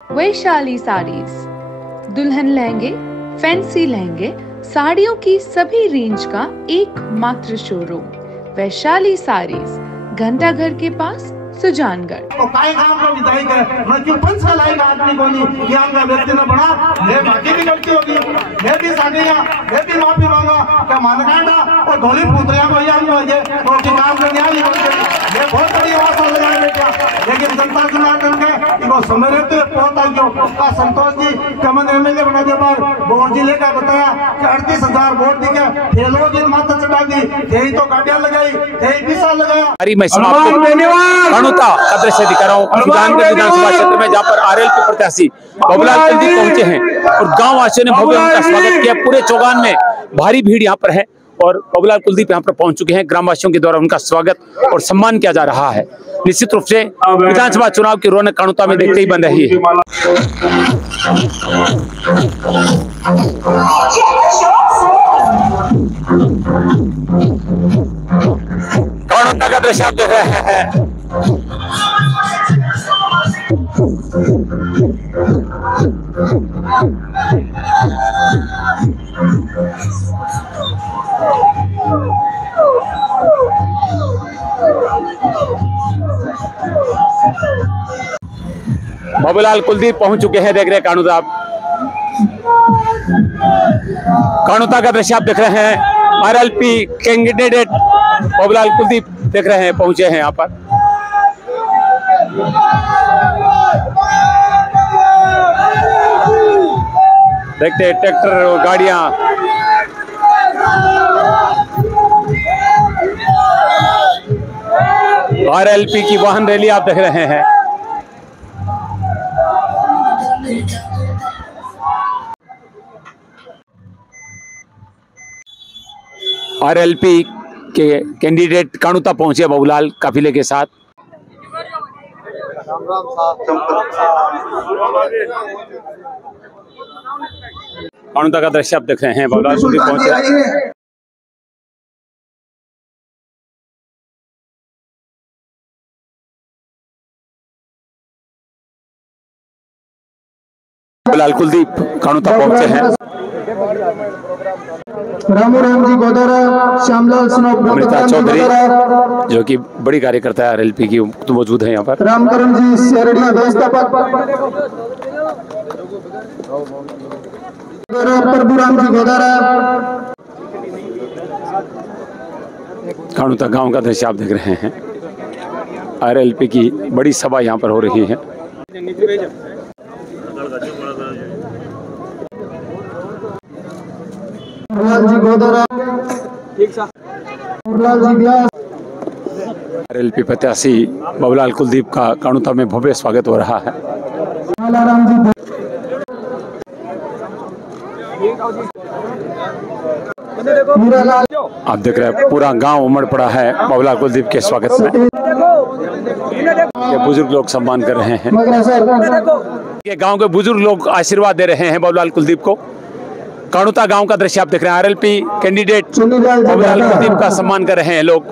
वैशाली साड़ीज, दुल्हन लहंगे, फैंसी लहंगे, साड़ियों की सभी रेंज का एकमात्र शोरूम वैशाली साड़ीज, घंटा घर के पास, सुजानगढ़। काय काम का विधायक है, मैं क्यों पंच लाएगा आदमी को नहीं, ज्ञान का व्यक्ति न बना, मैं बाकी भी गलती होगी, मैं भी साधेगा, मैं भी माफी मांगा, क्या मानकांडा और धोली पुत्रिया को याद मुझे, तो कि काम करने वाली बोलते, मैं बहुत बड़ी आवाज़ लगाया बेटा, लेकिन जनता जनार्दन के इनको समझ रहे थे पहुंचा क्यों, का संतोष जी कमन एमएलए बना के बाद बोर्ड जिले का बताया कि 38,000 वोट दिखे, थे लोग इन माता चढ़ा दी, थे तो गाड़ियां लगाई, थे विशाल लगाया। मैं समाप्त का दृश्य दिखा रहा हूँ सुजानगढ़ विधानसभा क्षेत्र में, जहाँ पर आरएलपी प्रत्याशी बाबूलाल कुलदीप पहुंचे हैं और गांव वासियों ने भव्य उनका स्वागत किया। पूरे चौगान में भारी भीड़ यहाँ पर है और बाबूलाल कुलदीप यहाँ पर पहुंच चुके हैं। ग्रामवासियों के द्वारा उनका स्वागत और सम्मान किया जा रहा है। निश्चित रूप से विधानसभा चुनाव की रौनक कानुता में देखते ही बन रही है। कानुता का दृश्य आप देख रहे हैं। बाबूलाल कुलदीप पहुंच चुके हैं, देख रहे हैं कानुता। आप कानुता का दृश्य आप देख रहे हैं। आरएलपी कैंडिडेट बाबूलाल कुलदीप देख रहे हैं, पहुंचे हैं यहाँ पर। देखते हैं ट्रैक्टर और गाड़ियां, आरएलपी की वाहन रैली आप देख रहे हैं। आरएलपी के कैंडिडेट कानुता पहुंचे बाबूलाल काफिले के साथ। कानुता का दृश्य आप देख रहे हैं। बाबूलाल कुलदीप पहुंचे। बाबूलाल कुलदीप कानुता पहुंचे हैं। रामू जी गोदारा, श्यामलाल अमृता चौधरी जो कि बड़ी कार्यकर्ता है आरएलपी की, तो मौजूद है यहाँ पर। रामकरण जी शेरड़िया व्यवस्थापक, प्रभुराम जी गोदारा। कानुता गांव का दृश्य आप देख रहे हैं। आरएलपी की बड़ी सभा यहाँ पर हो रही है। जी गोदारा, आरएलपी प्रत्याशी बाबूलाल कुलदीप का कानुता में भव्य स्वागत हो रहा है। आप देख रहे हैं पूरा गांव उमड़ पड़ा है बाबूलाल कुलदीप के स्वागत में। ये बुजुर्ग लोग सम्मान कर रहे हैं। ये गांव के बुजुर्ग लोग आशीर्वाद दे रहे हैं बाबूलाल कुलदीप को। कानुता गांव का दृश्य आप देख रहे हैं। आरएलपी कैंडिडेट बाबूलाल कुलदीप का सम्मान कर रहे हैं लोग।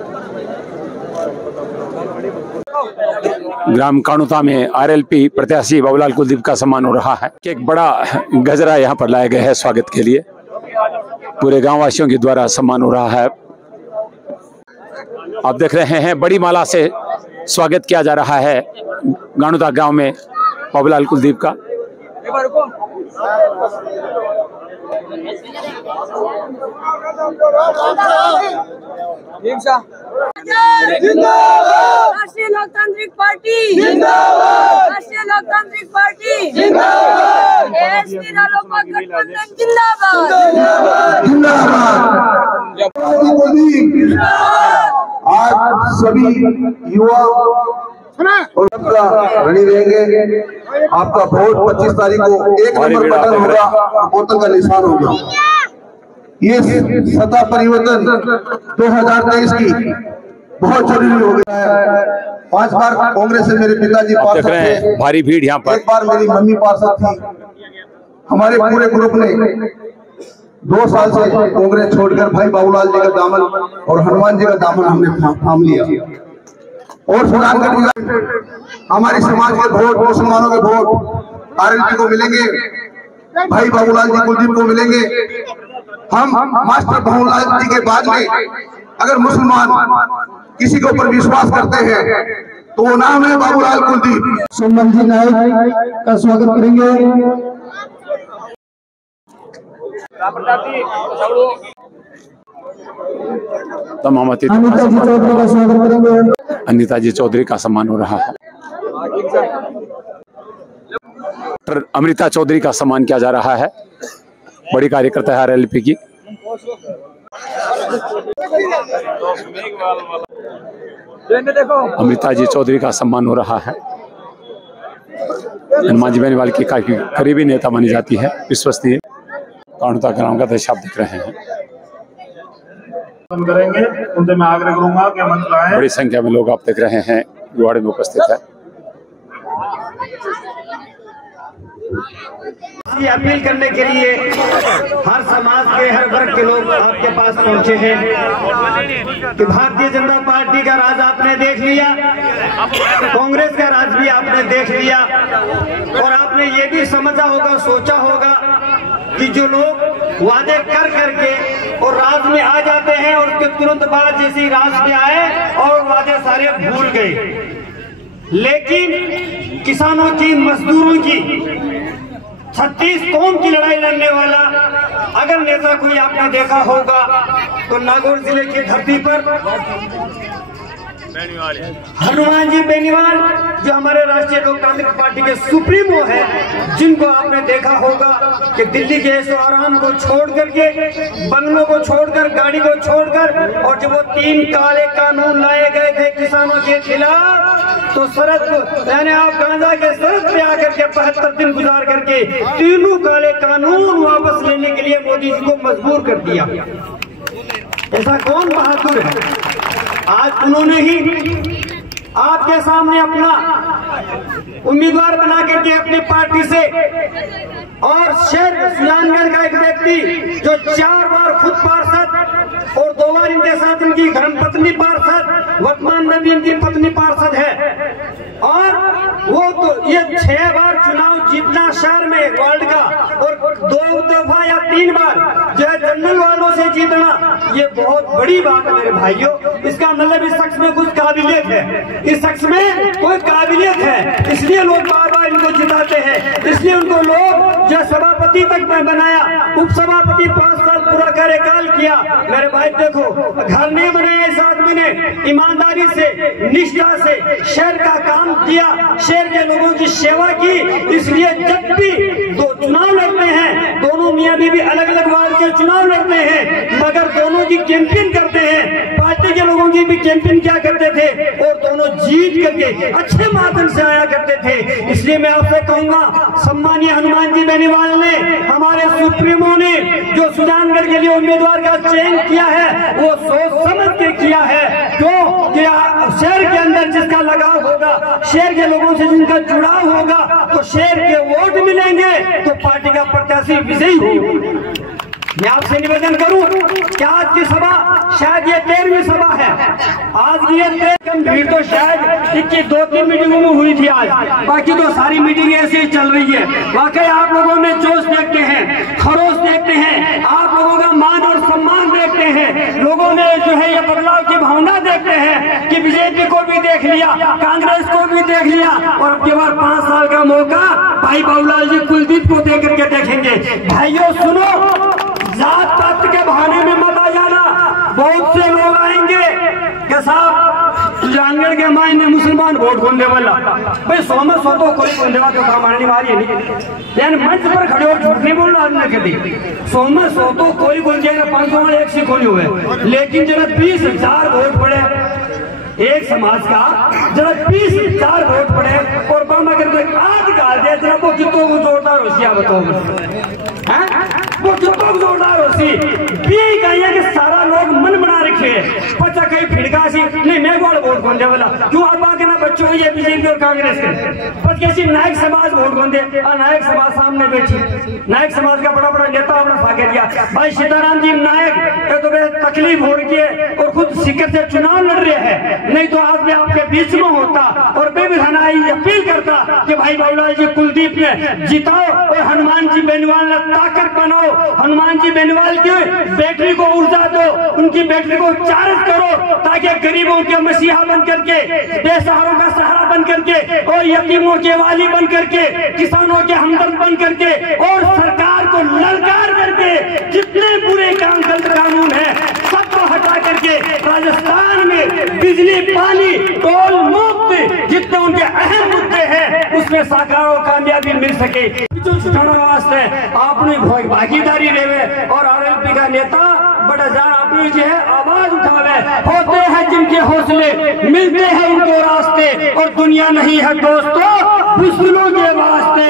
ग्राम कानुता में आरएलपी प्रत्याशी बाबूलाल कुलदीप का सम्मान हो रहा है। एक बड़ा गजरा यहाँ पर लाया गया है स्वागत के लिए। पूरे गांव वासियों के द्वारा सम्मान हो रहा है। आप देख रहे हैं बड़ी माला से स्वागत किया जा रहा है कानुता गांव में बाबूलाल कुलदीप का। राष्ट्रीय लोकतांत्रिक पार्टी जिंदाबाद, राष्ट्रीय लोकतांत्रिक पार्टी जिंदाबाद, एसपी रालोपा गठबंधन जिंदाबाद जिंदाबाद। आज सभी युवा और रणी रहेंगे। आपका वोट 25 तारीख को 1 नंबर बटन होगा, बोतल का निशान होगा। ये सत्ता परिवर्तन 2023 की बहुत जरूरी हो गया है। 5 बार कांग्रेस से मेरे पिताजी पार्षद थे, भारी भीड़ यहाँ पर। 1 बार मेरी मम्मी पार्षद थी। हमारे पूरे ग्रुप ने 2 साल से कांग्रेस छोड़कर भाई बाबूलाल जी का दामन और हनुमान जी का दामन हमने थाम लिया। और सुजानगढ़ हमारे समाज के वोट, मुसलमानों के वोट आरएलपी को मिलेंगे, भाई बाबूलाल जी कुलदीप को मिलेंगे। हम मास्टर बाबूलाल जी के बाद में अगर मुसलमान किसी के ऊपर विश्वास करते हैं तो वो नाम है बाबूलाल कुलदीप। सुमन जी नायक का स्वागत करेंगे। तमाम अतिथि अनिता जी चौधरी का स्वागत करेंगे। अनिता जी चौधरी का सम्मान हो रहा है। अमृता चौधरी का सम्मान किया जा रहा है, बड़ी कार्यकर्ता है आरएलपी की। अमृता जी चौधरी का सम्मान हो रहा है। हनुमान जी बेनीवाल की काफी करीबी नेता मानी जाती है, विश्वसनीय। कानुता ग्राम का दृश्य आप दिख रहे हैं। करेंगे उनसे मैं आग्रह करूंगा कि मंच लाएं। बड़ी संख्या में लोग आप देख रहे हैं गुवाड़े में उपस्थित है। अपील करने के लिए हर समाज के हर वर्ग के लोग आपके पास पहुंचे हैं कि भारतीय जनता पार्टी का राज आपने देख लिया, कांग्रेस का राज भी आपने देख लिया, और आपने ये भी समझा होगा, सोचा होगा कि जो लोग वादे कर करके और राज में आ जाते हैं और उसके तुरंत बाद जैसे राज में आए और वादे सारे भूल गए। लेकिन किसानों की, मजदूरों की, 36 कौम की लड़ाई लड़ने वाला अगर नेता कोई आपने देखा होगा तो नागौर जिले की धरती पर हनुमान जी बेनीवाल, जो हमारे राष्ट्रीय लोकतांत्रिक पार्टी के सुप्रीमो है, जिनको आपने देखा होगा कि दिल्ली के ऐशो आराम को छोड़ करके, बंगलों को छोड़कर, गाड़ी को छोड़कर, और जब वो 3 काले कानून लाए गए थे किसानों के खिलाफ, तो सरहद यानी आप गांजा के सरहद पे आकर के 72 दिन गुजार करके 3 काले कानून वापस लेने के लिए मोदी जी को मजबूर कर दिया। ऐसा कौन बहादुर है? आज उन्होंने ही आपके सामने अपना उम्मीदवार बना करके अपनी पार्टी से, और शहर सुजानगढ़ का एक व्यक्ति जो 4 बार खुद पार्षद और 2 बार इनके साथ इनकी धर्मपत्नी पार्षद, वर्तमान में भी इनकी पत्नी पार्षद है, और वो तो ये 6 बार चुनाव जीतना शहर में वर्ल्ड का, और 2 दफा या 3 बार जो है जनरल वालों से जीतना, ये बहुत बड़ी बात है मेरे भाइयों। इसका मतलब इस शख्स में कुछ काबिलियत है, इस शख्स में कोई काबिलियत है, इसलिए लोग बार बार इनको जिताते हैं, इसलिए उनको लोग जो सभापति तक बनाया, उप सभापति 5 साल पूरा कार्यकाल किया। मेरे भाई देखो, घर नहीं बनाया इस आदमी ने, ईमानदारी से, निष्ठा से शहर का काम किया, शहर के लोगों की सेवा की। इसलिए जब भी 2 चुनाव लड़ते हैं, दोनों मियां बीवी अलग अलग वार्ड के चुनाव लड़ते हैं, मगर दोनों की कैंपेन करते हैं। पार्टी के लोगों की भी कैंपेन क्या करते थे, और दोनों जीत करके अच्छे माध्यम से आया करते थे। इसलिए मैं आपसे कहूंगा, सम्मानीय हनुमान जी बेनीवाल ने, हमारे सुप्रीमो ने जो सुजानगढ़ के लिए उम्मीदवार का चयन किया है, वो सोच समझ के किया है। जो शहर के अंदर जिसका लगाव होगा, शहर के लोगों से जिनका जुड़ाव होगा, तो शहर के वोट मिलेंगे, तो पार्टी का प्रत्याशी विजयी होगा। मैं आपसे निवेदन करूं कि आज की सभा शायद ये 13वीं सभा है। आज की ये 13 भीड़ तो शायद इसकी 2-3 मीटिंगों में हुई थी आज, बाकी तो सारी मीटिंग ऐसे ही चल रही है। वाकई आप लोगों में जोश देखते हैं, खरोश देखते हैं, आप लोगों का मान और सम्मान देखते हैं, लोगों में जो है ये बदलाव की भावना देखते हैं कि बीजेपी को भी देख लिया, कांग्रेस को भी देख लिया, और अब के बाद 5 साल का मौका भाई बाबूलाल जी कुलदीप को दे करके देखेंगे। भाइयों सुनो, जात पात के बहाने में मत आ जाना। बहुत से लोग आएंगे कि साहब सुजानगढ़ के मायने मुसलमान वोट खोलने वाला, भाई 100 में 100 तो कोई खोलने वाला तो मारने वाली है नहीं, यानी मंच पर खड़े और झूठ नहीं बोल रहा कभी। 100 में 100 तो कोई खोल जाएगा, 500 में 1 से खोले हुए, लेकिन जब 20,000 वोट पड़े एक समाज का, जब 20,000 वोट पड़े और बम अगर कोई आज गाल दे, जरा वो कितों को जोरदार होशिया बताओ, वो कितों को जोरदार होशी भी कहिए कि सारा लोग मन बना रखे, पचा कहीं फिड़का सी नहीं, मैं गोल वोट खोलने वाला क्यों, अब आके ना बच्चे हुई है बीजेपी और कांग्रेस के, पर कैसी नायक समाज वोट गोंदे और नायक समाज सामने बैठी, नायक समाज का बड़ा बड़ा नेता अपना साके दिया भाई सीताराम जी नायक तो तकलीफ हो रही है और खुद सिक्कर से चुनाव लड़ रहे हैं, नहीं तो आज मैं आपके बीच में होता और मैं भी अपील करता कि भाई बाबूलाल जी कुलदीप ने जिताओ और हनुमान जी बेनीवाल ने ताकत बनाओ, हनुमान जी बेनीवाल की बैटरी को ऊर्जा दो, उनकी बैटरी को चार्ज करो ताकि गरीबों के मसीहा बन करके, बेसहारों का सहारा बन करके और यतीमों के वाली बन करके, किसानों के हमदर्द बन करके और सरकार को ललकार करके जितने बुरे काम गलत कानून है सबको हटा करके राजस्थान में बिजली पानी टोल मुक्त जितने उनके अहम मुद्दे हैं उसमें साकार और कामयाबी मिल सके वास्ते आपने भागीदारी रहे और आरएलपी का नेता बड़ा जार अपनी जो है आवाज उठावे, होते हैं जिनके हौसले मिलते हैं उनको रास्ते और दुनिया नहीं है दोस्तों मुस्लिमों के वास्ते।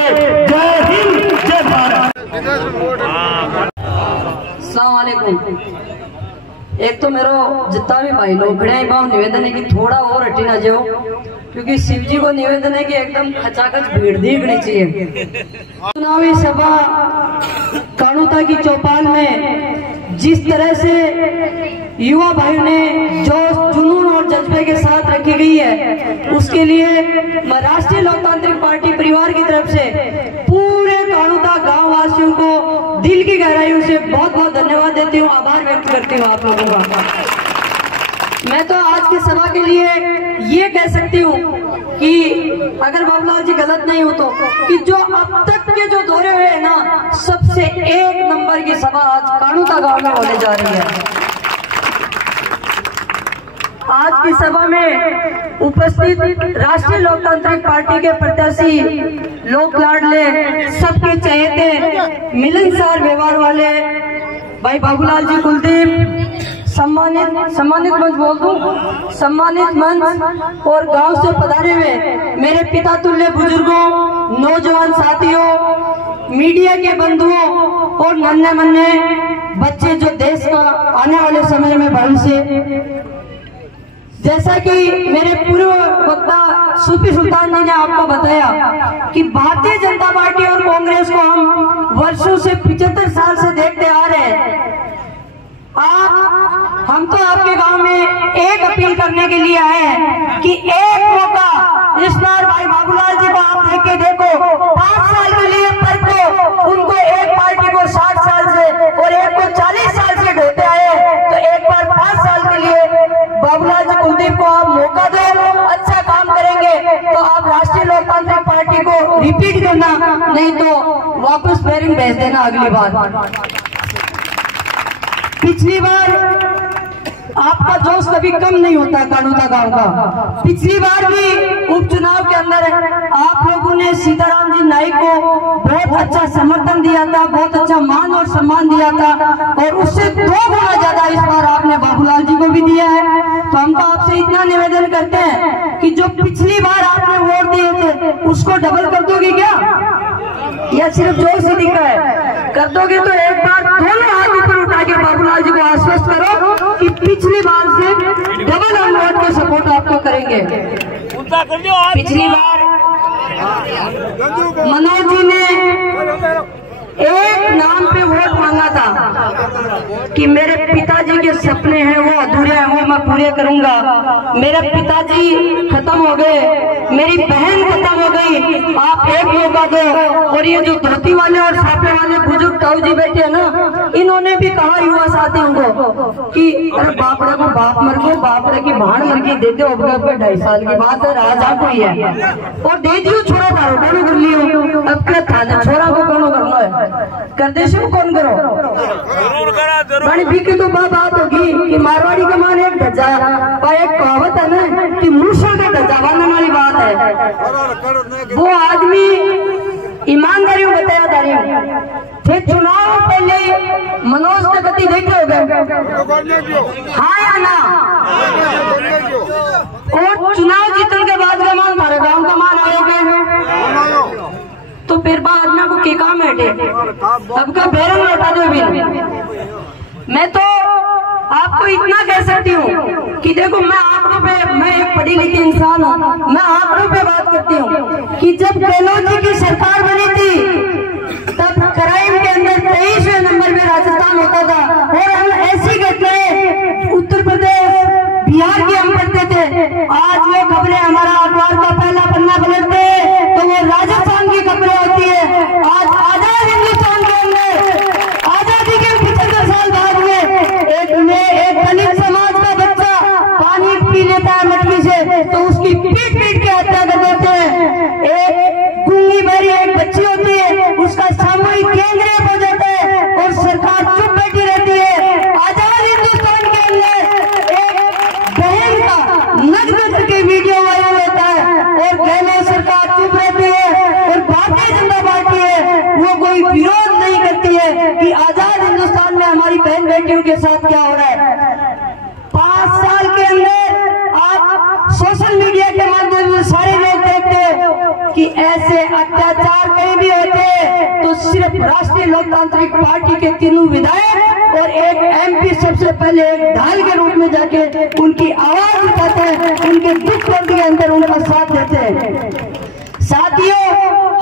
जय हिंद जय भारत। अस्सलाम वालेकुम। एक तो मेरो जितना भी भाई लोग खड़े हैं निवेदन है कि थोड़ा और हटी ना जाओ, क्योंकि शिव जी को निवेदन है कि एकदम खचाखच भीड़ दिखनी चाहिए। चुनावी सभा कानूता की चौपाल में जिस तरह से युवा भाइयों ने जो जुनून और जज्बे के साथ रखी गई है उसके लिए मैं राष्ट्रीय लोकतांत्रिक पार्टी परिवार की तरफ से पूरे कानूता गांव वासियों को दिल की गहराइयों से बहुत बहुत धन्यवाद देती हूँ, आभार व्यक्त करती हूँ आप लोगों का। मैं तो आज की सभा के लिए ये कह सकती हूँ कि अगर बाबूलाल जी गलत नहीं हो तो कि जो अब तक के जो दौरे हुए हैं ना सबसे एक नंबर की सभा आज कानूता गांव में होने जा रही है। आज की सभा में उपस्थित राष्ट्रीय लोकतांत्रिक पार्टी के प्रत्याशी लोक लाडले सबके चहेते मिलनसार व्यवहार वाले भाई बाबूलाल जी कुलदीप, सम्मानित मंच बोल दूं, सम्मानित मंच और गांव से पधारे हुए मेरे पिता तुल्य बुजुर्गों, नौजवान साथियों, मीडिया के बंधुओं और नन्हे मन्ने बच्चे जो देश का आने वाले समय में भविष्य, जैसा कि मेरे पूर्व वक्ता सूफी सुल्तान जी ने आपको बताया कि भारतीय जनता पार्टी और कांग्रेस को हम वर्षों से 75 साल से देखते आ रहे हैं। हम तो आपके गांव में एक अपील करने के लिए आए हैं कि एक मौका इस बार भाई बाबूलाल जी को आप देख के देखो, 5 साल के लिए पलटो, उनको एक पार्टी को 60 साल से और एक को 40 साल से ढोते आए, तो एक बार 5 साल के लिए बाबूलाल जी कुलदीप को आप मौका दो, अच्छा काम करेंगे तो आप राष्ट्रीय लोकतांत्रिक पार्टी को रिपीट करना, नहीं तो वापस बैरिंग भेज देना अगली बार। पिछली बार आपका जोश कभी कम नहीं होता कानूता गांव का। पिछली बार भी उपचुनाव के अंदर आप लोगों ने सीताराम जी नाइक को बहुत अच्छा समर्थन दिया था, बहुत अच्छा मान और सम्मान दिया था और उससे 2 गुना ज्यादा इस बार आपने बाबूलाल जी को भी दिया है। तो हम तो आपसे इतना निवेदन करते हैं कि जो पिछली बार आपने वोट दिए थे उसको डबल कर दोगे क्या, या सिर्फ जोर से दिखा है? कर दोगे तो एक बार दोनों हाथ ऊपर उठा के बाबूलाल जी को आश्वस्त करो कि पिछली बार से डबल हम वोट का सपोर्ट आपको करेंगे। पिछली बार मनोज जी ने एक नाम पे वोट मांगा था कि मेरे पिताजी के सपने हैं वो अधूरे हैं, वो मैं पूरे करूंगा। मेरे पिताजी खत्म हो गए, मेरी बहन खत्म हो गई, आप एक मौका दो। और ये जो धोती वाले और साफे वाले बुजुर्ग ताऊ जी बैठे हैं ना, इन्होंने भी कहा युवा साथियों को कि अरे बापड़े को बाप मर गो, बापड़े की भाण मर गई, दे दो। 2.5 साल की बात है, राजा कोई है और दे दियो छोरा तारो कौन कर लियो। अब क्या था छोरा को कौन करना है, कर दे से कौन करो जरूर बीके तो बात होगी कि मारवाड़ी का मान एक ढजा, एक कहावत है ना कि मूसा का ढजा बांधने वाली बात है। वो आदमी ईमानदारी बताया जा रही थे। चुनाव पहले मनोज के गति देखे हो गए हाँ या ना, और चुनाव जीतने के बाद का मान हमारे गांव का मान आएगा तो फिर बाद में को के काम हटे अब का बैरंग लौटा दो भी। मैं तो आपको इतना कह सकती हूँ कि देखो मैं आंकड़ों पे, मैं एक पढ़ी लिखी इंसान हूँ, मैं आंकड़ों पे बात करती हूँ कि जब गहलोत जी की सरकार बनी थी तब क्राइम के अंदर 23वें नंबर पे राजस्थान होता था। और हम ऐसी घटनाएं उत्तर प्रदेश, बिहार की हम पढ़ते थे। आज वो खबरें हमारा अखबार का पहला पन्ना पलटते तो वो राजस्थान की खबरें होती है। आज आजाद हिंदुस्तान के अंदर आजादी के 75 साल बाद में एक दलित समाज का बच्चा पानी पी लेता है मटकी से तो उसकी पीट पीट के हत्या कर देते हैं। एक गूंगी बहरी एक बच्ची होती है, उसका सामूहिक गैंग रेप हो जाता है और सरकार चुप बैठी रहती है। आजाद हिंदुस्तान के अंदर एक बहन का नग्न के वीडियो वायरल होता है और गहलोत सरकार चुप रहती है और भारतीय जनता पार्टी है वो कोई विरोध नहीं करती है कि आजाद हिंदुस्तान में हमारी बहन बेटियों के साथ क्या हो रहा है। 5 साल के अंदर आप सोशल मीडिया के माध्यम से सारे लोग देखते हैं कि ऐसे अत्याचार कहीं भी होते तो सिर्फ राष्ट्रीय लोकतांत्रिक पार्टी के तीनों विधायक और एक एमपी सबसे पहले एक ढाल के रूप में जाके उनकी आवाज उठाते हैं, उनके दुख दर्द के अंदर उनका साथ देते हैं। साथियों,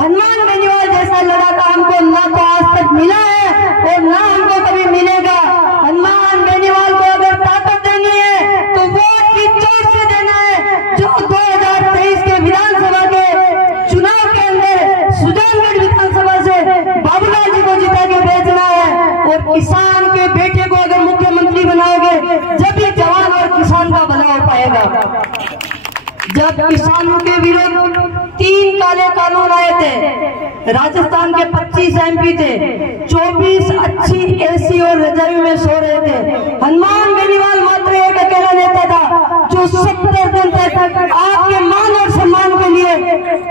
हनुमान बेनीवाल जैसा लड़ाका हमको ना तो आज तक मिला है और ना हमको कभी मिलेगा। हनुमान बेनीवाल को अगर ताकत देनी है तो वोट की चोट से देना है, जो 2023 के विधानसभा के चुनाव के अंदर सुजानगढ़ विधानसभा से बाबूलाल जी को जिता के भेजना है। और किसान के बेटे को अगर मुख्यमंत्री बनाओगे जब ये जवान और किसान का भला हो पाएगा। जब किसानों के विरुद्ध 3 काले कानून आए थे, राजस्थान के 25 एमपी थे, 24 अच्छी एसी और रिजर्व में सो रहे थे। हनुमान बेनीवाल मात्र एक अकेला नेता था जो 70 दिन तक आपके मान और सम्मान के लिए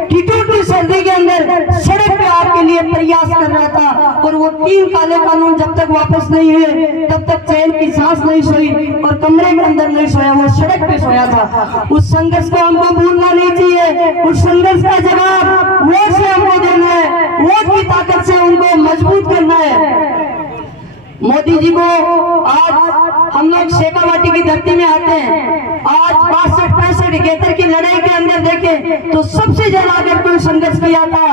ठिठुरती सर्दी के अंदर सड़क पे आपके लिए प्रयास कर रहा था। और वो 3 काले कानून जब तक वापस नहीं हुए तब तक चैन की सांस नहीं सोई और कमरे के अंदर नहीं सोया, वो सड़क पे सोया था। उस संघर्ष को हमको भूलना नहीं चाहिए। उस संघर्ष का जवाब वोट से हमको देना है, वोट की ताकत से उनको मजबूत करना है। मोदी जी को आज हम लोग शेखावाटी की धरती में आते हैं। आज 62-65-71 की लड़ाई के अंदर देखें तो सबसे ज्यादा अगर कोई संघर्ष किया था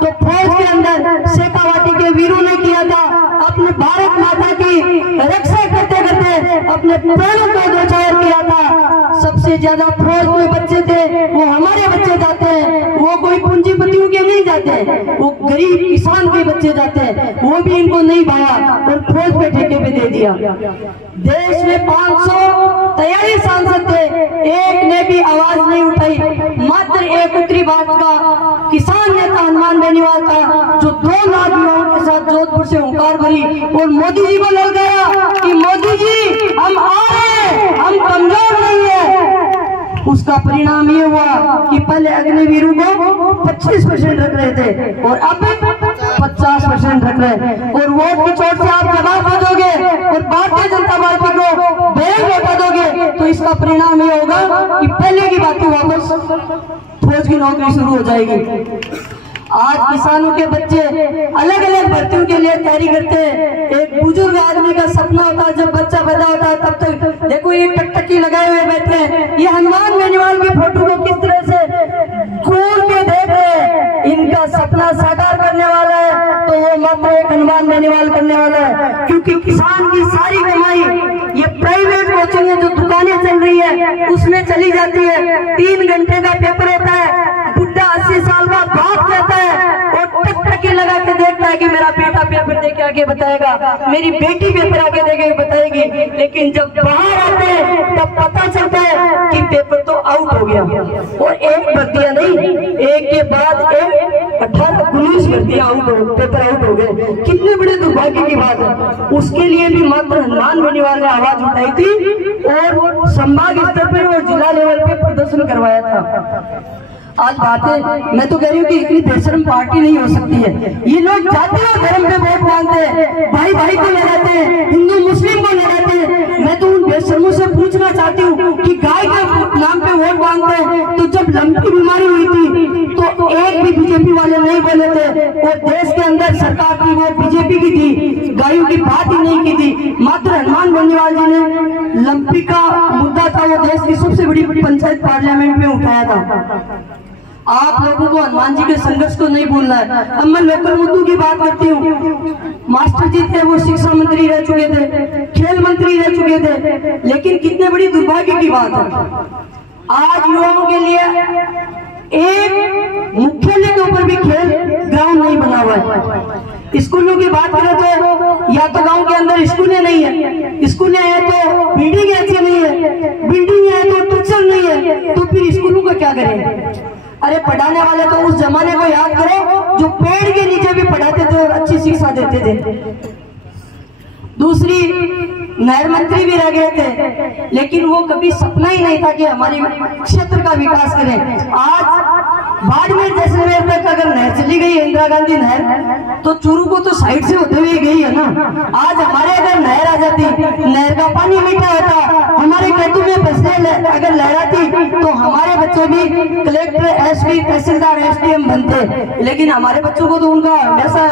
तो फौज के अंदर शेखावाटी के वीरों ने किया था। अपने भारत माता की रक्षा करते करते अपने प्राणों को न्यौछावर किया था। सबसे ज्यादा फौज में बच्चे थे वो हमारे बच्चे जाते हैं, वो कोई पूंजीपतियों के नहीं जाते, वो गरीब किसान के बच्चे जाते हैं। वो भी इनको नहीं पाया और फौज पे ठेके पे दे दिया। देश में 543 सांसद थे, एक ने भी आवाज नहीं उठाई। मात्र एक उत्तरी भाजपा किसान नेता हनुमान बेनीवाल था जो 2 लाख युवाओं के साथ जोधपुर से हुंकार भरी और मोदी जी को लग गया कि मोदी जी हम आ रहे हैं, हम कमजोर नहीं है। उसका परिणाम ये हुआ कि पहले अग्निवीरों को 25% रख रहे थे और अब 50% रख रहे हैं। और वोट की चोट से आप जवाब दे दोगे और भारतीय जनता पार्टी को बेल हटा दोगे तो इसका परिणाम ये होगा कि पहले की बातें वापस फौज की नौकरी शुरू हो जाएगी। आज किसानों के बच्चे अलग अलग भर्तियों के लिए तैयारी करते हैं। एक बुजुर्ग आदमी का सपना होता है जब बच्चा पैदा होता है तब तक देखो ये टकटकी लगाए हुए बैठे हैं। ये हनुमान बेनीवाल की फोटो को किस तरह से घूर के देख रहे हैं। इनका सपना साकार करने वाला है तो वो मात्र एक हनुमान बेनीवाल करने वाला है, क्योंकि किसान की सारी कमाई ये प्राइवेट कोचिंग जो दुकानें चल रही है उसमें चली जाती है। 3 घंटे का पेपर होता है, बुढ़ा 80 साल का बाप कहता है और टकटकी लगा के देखता है कि मेरा बेटा पेपर दे के आगे बताएगा, मेरी बेटी पेपर आगे दे के बताएगी। लेकिन जब बाहर आते हैं तब पता चलता है कि पेपर तो आउट हो गया। और एक भर्तियां नहीं, एक के बाद एक 18-19 भर्तियां पेपर आउट हो गए। कितने बड़े दुर्भाग्य की बात है। उसके लिए भी मात्र हनुमान बेनीवाल ने आवाज उठाई थी और संभाग स्तर पर और जिला लेवल पे प्रदर्शन करवाया था। आज बातें मैं तो कह रही हूँ कि इतनी बेशर्म पार्टी नहीं हो सकती है। ये लोग जाति और धर्म पे वोट मांगते हैं, भाई भाई को लड़ाते हैं, हिंदू मुस्लिम को लड़ाते हैं। मैं तो उन बेशर्मों से पूछना चाहती हूँ कि गाय के नाम पे वोट मांगते हैं तो जब लंपी बीमारी हुई थी तो एक भी बीजेपी वाले नहीं बोले थे। और देश के अंदर सरकार थी वो बीजेपी की थी, गायों की बात ही नहीं की थी। मात्र हनुमान बेनीवाल जी ने लंपी का मुद्दा था वो देश की सबसे बड़ी पंचायत पार्लियामेंट में उठाया था। आप लोगों को हनुमान जी के संघर्ष को नहीं भूलना है। अब मैं लोकल मुद्दों की बात करती हूँ। मास्टर जी थे वो शिक्षा मंत्री रह चुके थे, खेल मंत्री रह चुके थे, लेकिन कितने बड़ी दुर्भाग्य की बात है आज युवाओं के लिए एक मुख्यालय के ऊपर भी खेल ग्राउंड नहीं बना हुआ है। स्कूलों की बात करें तो या तो गांव के अंदर स्कूलें नहीं है, स्कूलें हैं तो बिल्डिंग अच्छी नहीं है, बिल्डिंग है तो टीचर नहीं है, तो फिर स्कूलों का क्या करें। अरे पढ़ाने वाले तो उस जमाने को याद करो जो पेड़ के नीचे भी पढ़ाते थे और अच्छी शिक्षा देते थे। दूसरी नहर मंत्री भी रह गए थे, लेकिन वो कभी सपना ही नहीं था कि हमारे क्षेत्र का विकास करें। आज बाड़मेर जैसलमेर तक अगर नहर चली गई है, इंदिरा गांधी नहर, तो चूरू को तो साइड से होते हुए गई है ना। आज हमारे अगर नहर आ जाती, नहर का पानी मीठा होता, हमारे खेतों में फसलें अगर लहराती, तो हमारे बच्चे भी कलेक्टर, एसपी, तहसीलदार, एसडीएम बनते। लेकिन हमारे बच्चों को तो उनका हमेशा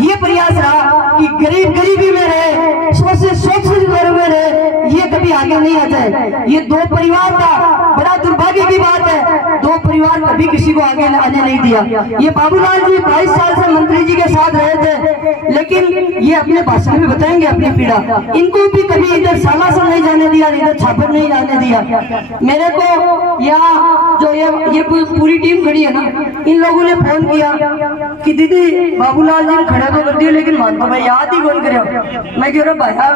ये प्रयास रहा कि गरीब गरीबी में रहे, शोषित वर्ग में रहे, ये कभी आगे नहीं आ जाए। ये दो परिवार का बड़ा दुर्भाग्य की बात है, दो परिवार कभी किसी को आगे आने नहीं दिया। ये बाबूलाल जी 22 साल से मंत्री जी के साथ रहे थे, लेकिन ये अपने भाषण में बताएंगे अपनी पीड़ा। इनको भी कभी इधर सालासर नहीं जाने दिया, इधर छापर नहीं जाने दिया। मेरे को यहाँ जो ये पूरी टीम खड़ी है ना, इन लोगों ने फोन किया कि दीदी बाबूलाल जी ने खड़ा तो कर दिया, लेकिन मान तो मैं याद ही कौन करे। मैं कह रहा भैया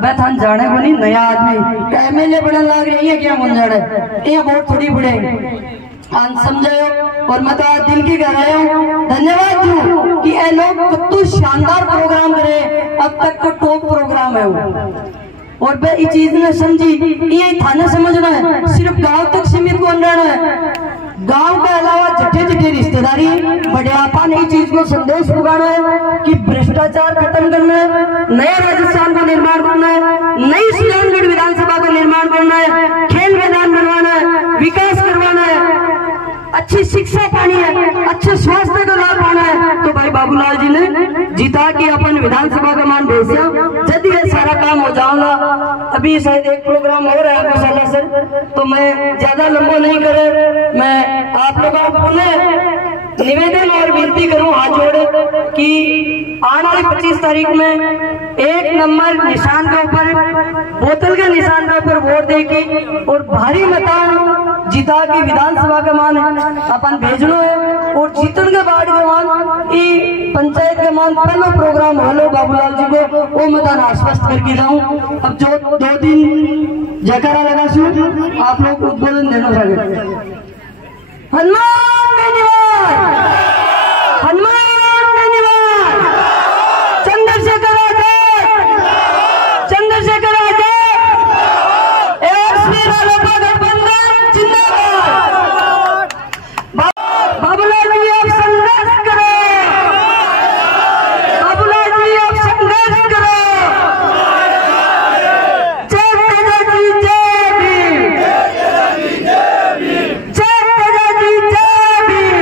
बैठान जाने को नहीं, नया आदमी एमएलए बड़े लाग रही है क्या मन जाने, ये बहुत थोड़ी बड़े समझाओ। और मैं तो आज दिल की कह रहा हूँ, धन्यवाद दूं कि ये लोग कितना शानदार प्रोग्राम करे, अब तक का टॉप प्रोग्राम है वो। और मैं इस चीज ने समझी, ये थाने समझना है, सिर्फ गांव तक सीमित कौन रहना है। गांव के अलावा जटे जटे रिश्तेदारी बड़ियापा नई चीज को संदेश पुगाना है कि भ्रष्टाचार खत्म करना है, नए राजस्थान का निर्माण करना है, नई सुजानगढ़ विधानसभा का निर्माण करना है, खेल मैदान बनवाना है, विकास करवाना है, अच्छी शिक्षा पानी है, अच्छे स्वास्थ्य का लाभ पाना है। तो भाई बाबूलाल जी ने जीता कि अपन विधानसभा का मान भेज दिया, जब ये सारा काम हो जाऊंगा। अभी शायद एक प्रोग्राम हो रहा है मसाला सर, तो मैं ज्यादा लंबा नहीं करे, मैं आप लोगों को पुनः निवेदन और विनती करूं हाथ जोड़े कि आने वाली 25 तारीख में 1 नंबर निशान के ऊपर, बोतल के निशान के ऊपर वोट देगी और भारी मतान जीता की विधानसभा का मान अपन भेजनो है। और जीतन के बाद के मान ई पंचायत के मान पहला प्रोग्राम हलो बाबूलाल जी को वो मतदान आश्वस्त करके जाऊं। अब जो 2 दिन जयकारा लगा सु आप लोग उद्बोधन देना चाहिए। हनुमान बेनीवाल, हनुमान बेनीवाल, चंद्रशेखर आजाद, चंद्रशेखर आजाद, गठबंधन जिंदाबाद। बाबूलाल जी आप संघर्ष करो, बाबूलाल जी आप संघर्ष करो। जय तेजा जी जय भीम, जय तेजा जी जय भीम,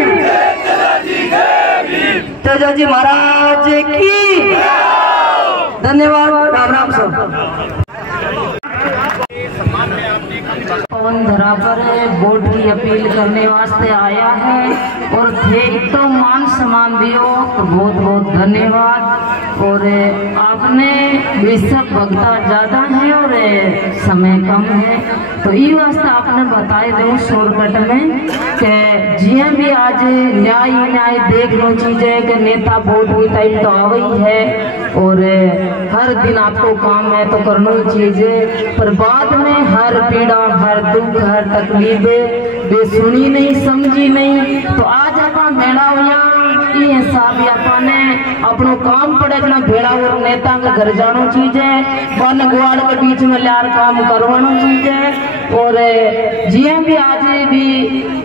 तेजा जी महाराज की धन्यवाद। राम राम सब। पवन धरा पर वोट की अपील करने वास्ते आया है और थे तो मान सम्मान दियो तो बहुत बहुत धन्यवाद। और आपने विश्व भक्ता ज्यादा है और समय कम है, तो ये वास्ते आपने बताए दो शॉर्टकट में कि जिया भी आज न्याय देख लो चीजें कि नेता वोट हुई टाइम तो आ गई है और हर दिन आपको काम है तो करना ही चीजें, पर बाद में हर पीड़ा, हर दुख, हर तकलीफें वे सुनी नहीं समझी नहीं। तो आज अपना भेड़ा हुआ ये हिसाब अपने अपनो काम पड़े अपना भेड़ा और नेता के घर जानो चीज है, वन गुआड़ के बीच में लार काम करवानो चीज है। और जिया भी आज भी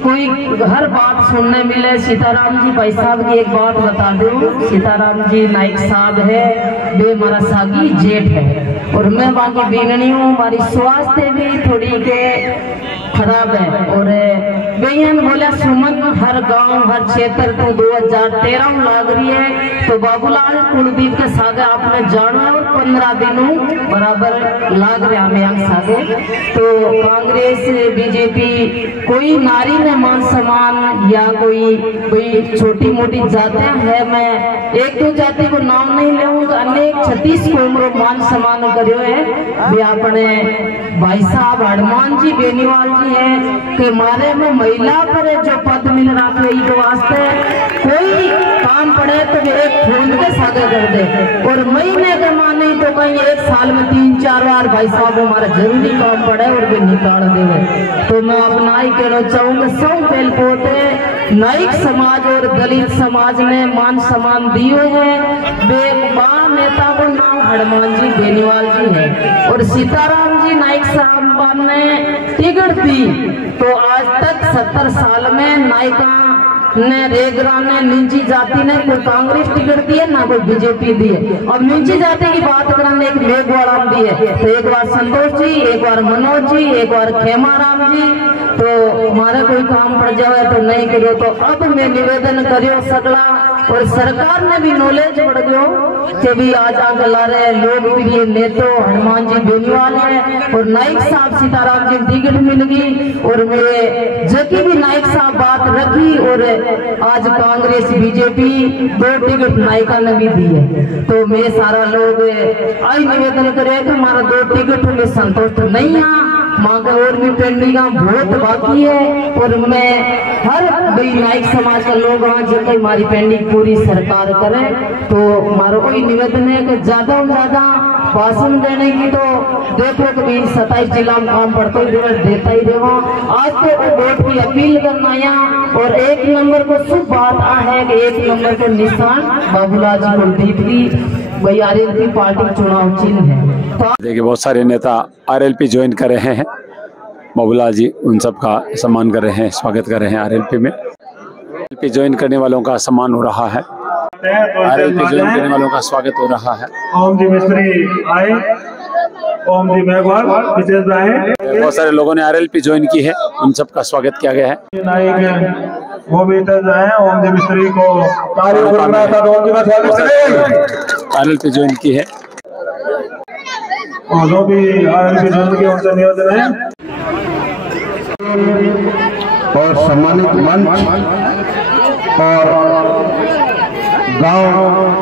कोई हर बात सुनने मिले। सीताराम जी भाई साहब की एक बात बता दूं, सीताराम जी नाइक साहब है, वे हमारा सागी जेठ है और मैं बाकी बीननी हूँ, हमारी स्वास्थ्य भी थोड़ी के खराब है। और बेहन बोले सुमन हर गांव हर क्षेत्र तो 2013 में लाग रही है, तो बाबूलाल कुलदीप के सागे आपने जाना और 15 दिनों बराबर लाग रहे हमें यहाँ सागे। तो कांग्रेस बीजेपी कोई नारी ने मान सम्मान या कोई छोटी मोटी जातियां है, मैं एक दो जाति को नाम नहीं लूंगा, अनेक 36 को मान सम्मान करियो है। भी अपने भाई साहब हनुमान जी बेनीवाल जी है कि मारे में महिला पर जो पद मिल रहा है के वास्ते कोई काम पड़े तो एक फोन के सागे कर दे, और महीने के माने तो कहीं एक साल में 3-4 बार भाई साहब हमारा जरूरी काम पड़े और भी निकाल दे। तो मैं अपना ही कहना चाहूंगा, सब पहल पोते नाइक समाज और दलित समाज ने मान सम्मान दिए है। बेबा नेता को नाम हनुमान जी बेनीवाल जी है, और सीताराम जी नाइक साहब ने टिकट दी तो आज तक 70 साल में नायिका ने रेगरा ने निजी जाति ने कोई कांग्रेस टिकट दी है ना कोई बीजेपी दी है। अब निजी जाति की बात करने एक मेघवाड़ा दी है, तो एक बार संतोष जी, एक बार मनोज जी, एक बार खेमाराम जी, तो हमारा कोई काम पड़ जाए तो नहीं करो। तो अब मैं निवेदन करियो सगला, और सरकार ने भी नॉलेज बढ़ गयो कि भी आज आगे ला रहे लोकप्रिय नेता हनुमान जी बेनीवाल है, और नाइक साहब सीताराम जी टिकट मिल गई, और मेरे जबकि भी नाइक साहब बात रखी, और आज कांग्रेस बीजेपी 2 टिकट नायिका ने भी दी है। तो मैं सारा लोग आई निवेदन करे कि हमारा 2 टिकट में संतुष्ट नहीं है, मांगे और भी पेंडिंग बहुत बाकी है, और मैं हर नाइक समाज का लोग जो हमारी पेंडिंग पूरी सरकार करे। तो हमारा कोई निवेदन है कि ज्यादा से ज्यादा भाषण देने की, तो देखो कभी 27 जिला में काम पड़ता ही देता ही देवा। आज तो वोट की अपील करना यहाँ, और 1 नंबर को शुभ बात है कि 1 नंबर को निशान बाबूलाल जी कुलदीप की आरएलपी पार्टी चुनाव चिन्ह है। तो देखिए बहुत सारे नेता आरएलपी ज्वाइन कर रहे हैं, बाबूलाल जी उन सब का सम्मान कर रहे हैं, स्वागत कर रहे हैं आरएलपी में। आरएलपी ज्वाइन करने वालों का सम्मान हो रहा है, आरएलपी ज्वाइन करने वालों का स्वागत हो रहा है। ओम जी मिस्त्री आए, ओम जी मेघवाल विशेष आए। बहुत सारे लोगों ने आरएलपी ज्वाइन की है, उन सब का स्वागत किया गया है। नाइक वो भी आए, ओम जी मिस्त्री को आरएलपी ज्वाइन की है, और जो भी आरएलपी ज्वाइन की उनसे निवेदन है। और सम्मानित मंच और गांव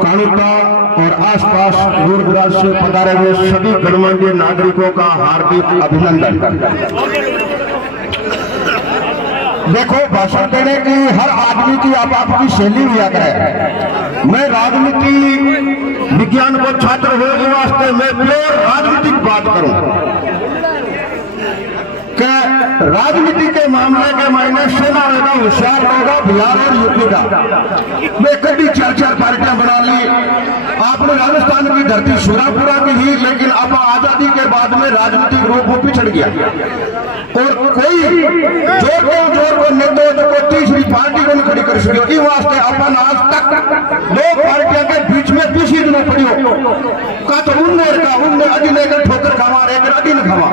कानुता और आसपास दूर दराज से पधारे हुए सभी गणमान्य नागरिकों का हार्दिक अभिनंदन। देखो, भाषण देने की हर आदमी की आप आपकी शैली हुआ करे। मैं राजनीति विज्ञान को छात्र होने वास्ते मैं प्योर राजनीतिक बात करूं कि राजनीति के मामले के मायने सेना होगा, होशियार होगा, बिहार और यूपी का मैं कभी 4-4 पार्टियां बना ली। आपने राजस्थान की धरती सुरापुरा की ही, लेकिन अब आजादी के बाद में राजनीतिक रूप वो पिछड़ गया, और कोई जोर को नेतृत्व को तीसरी पार्टी को नहीं खड़ी कर सके। वास्ते अपन आज तक 2 पार्टियों के बीच में पीछे न पड़ियो का, तो उनने अभी लेकर ठोकर खावा रहे अभी न खावा।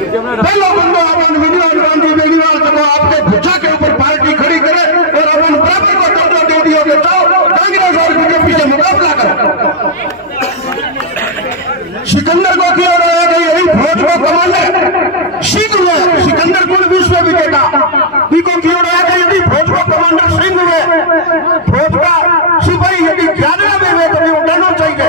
पहला बंदो अपन हनुमान जी बेनीवाल को आपके भुजा के ऊपर पार्टी खड़ी करे, और अपन बराबर को दर्जा दे दियो कि जाओ कांग्रेस और बीजेपी से मुकाबला करो। सिकंदर को किया रहा है, यही फौज को कमांडर सिंह हुए, सिकंदर कुल विश्व विजेता को किया रहा है, यदि फौज को कमांडर सिंह हुए, फौज का सिपाही यदि ज्ञान में तो भी उड़ाना चाहिए,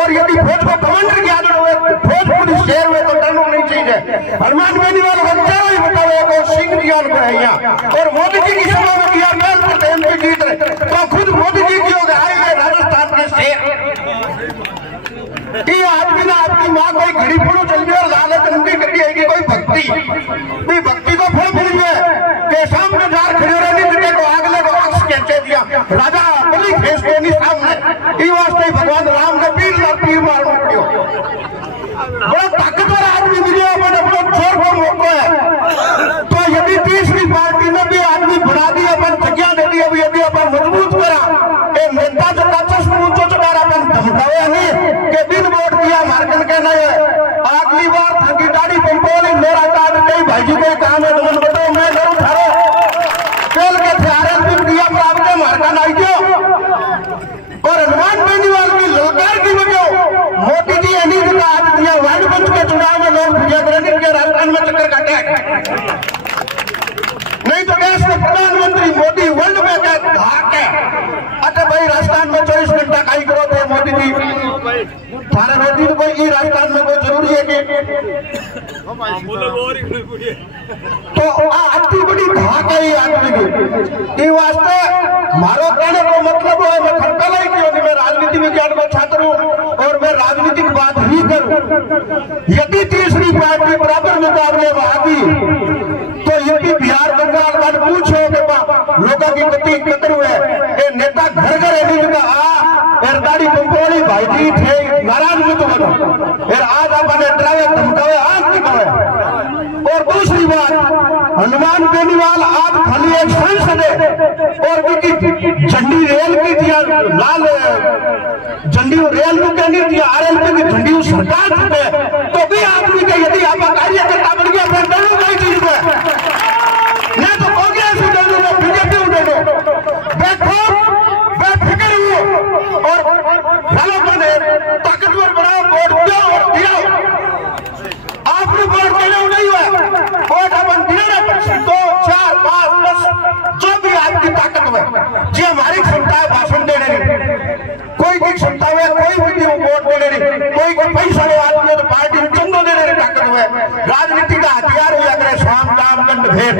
और यदि फौज को कमांडर ज्ञान हुए, फौज पुलिस शेर हुए तो डरना नहीं चाहिए। हनुमान बेनीवाल हजारों ही बताओ को सिंह ज्ञान को है यहाँ, और मोदी जी की सभा में किया मेल पर एमपी जीत रहे, तो खुद मोदी जी की हो गए राजस्थान के शेर। आदमी ना आपकी माँ कोई घड़ी फोड़ो चल गया और लाल उनकी गड्डी आएगी कोई भक्ति भक्ति को फल मिल गए के सामने जार खड़े रहने को आगले को अक्स कहते दिया राजा बलि फेस को नहीं सामने ई वास्ते भगवान राम ने तीर मार दियो। बड़ा ताकतवर आदमी मिले अपन अपना जोर को मौका है। तो यदि तीसरी पार्टी में भी आदमी बढ़ा दिया, अपन जगह दे दी, अभी यदि अपन मजबूत करा ए नेता जो चश्मा ऊंचो चढ़ा अपन धमकावे नहीं के बिन वोट दिया मार्कन के और हनुमान बेनीवाल की ललकार की वजह मोदी जी अनिल का आज दिया वाणिज्य के चुनाव में लोग विजय के राजस्थान में चक्कर काटे, नहीं तो देश के प्रधानमंत्री मोदी वर्ल्ड में धाक है। अच्छा भाई राजस्थान में 24 घंटा काई करो थे मोदी जी, थारे मोदी कोई की राजस्थान में कोई जरूरी है तो अति बड़ी धाक है ये आदमी की वास्ते मारो कहने को मतलब है मैं खड़का ही क्यों नहीं, मैं राजनीति विज्ञान में छात्र हूँ और मैं राजनीतिक बात ही करूँ। यदि तीसरी पार्टी बराबर मुकाबले में आती तो यदि बिहार बंगाल का पूछो लोगों की गति कतर हुए ये नेता घर घर दाढ़ी पंपोली भाई जी थे नाराज मत बनो फिर आज अपने ड्राइवर धमकावे आज निकावे। और दूसरी बात हनुमान बेनीवाल आज खाली एक सांसद है और झंडी रेल की दिया लाल झंडी रेल में कहनी दिया RLP की झंडी सरकार छुटे तो भी आदमी के यदि आप कार्यकर्ता बन गया फिर डरो कई चीज में नहीं तो कांग्रेस ही डरो में बीजेपी डरो देखो बेफिक्र हो और हेलो बने ताकतवर बनाओ वोट दिया आपने वोट देना नहीं हुआ वोट अपन दिया 2 4 5 10 जो भी आपकी ताकत है जी हमारी क्षमता है भाषण देने की कोई की क्षमता है कोई भी वोट देने की कोई को पैसा आदमी तो पार्टी में चंदो देने की ताकत है राजनीति का हथियार हुआ करे स्वाम दाम दंड भेद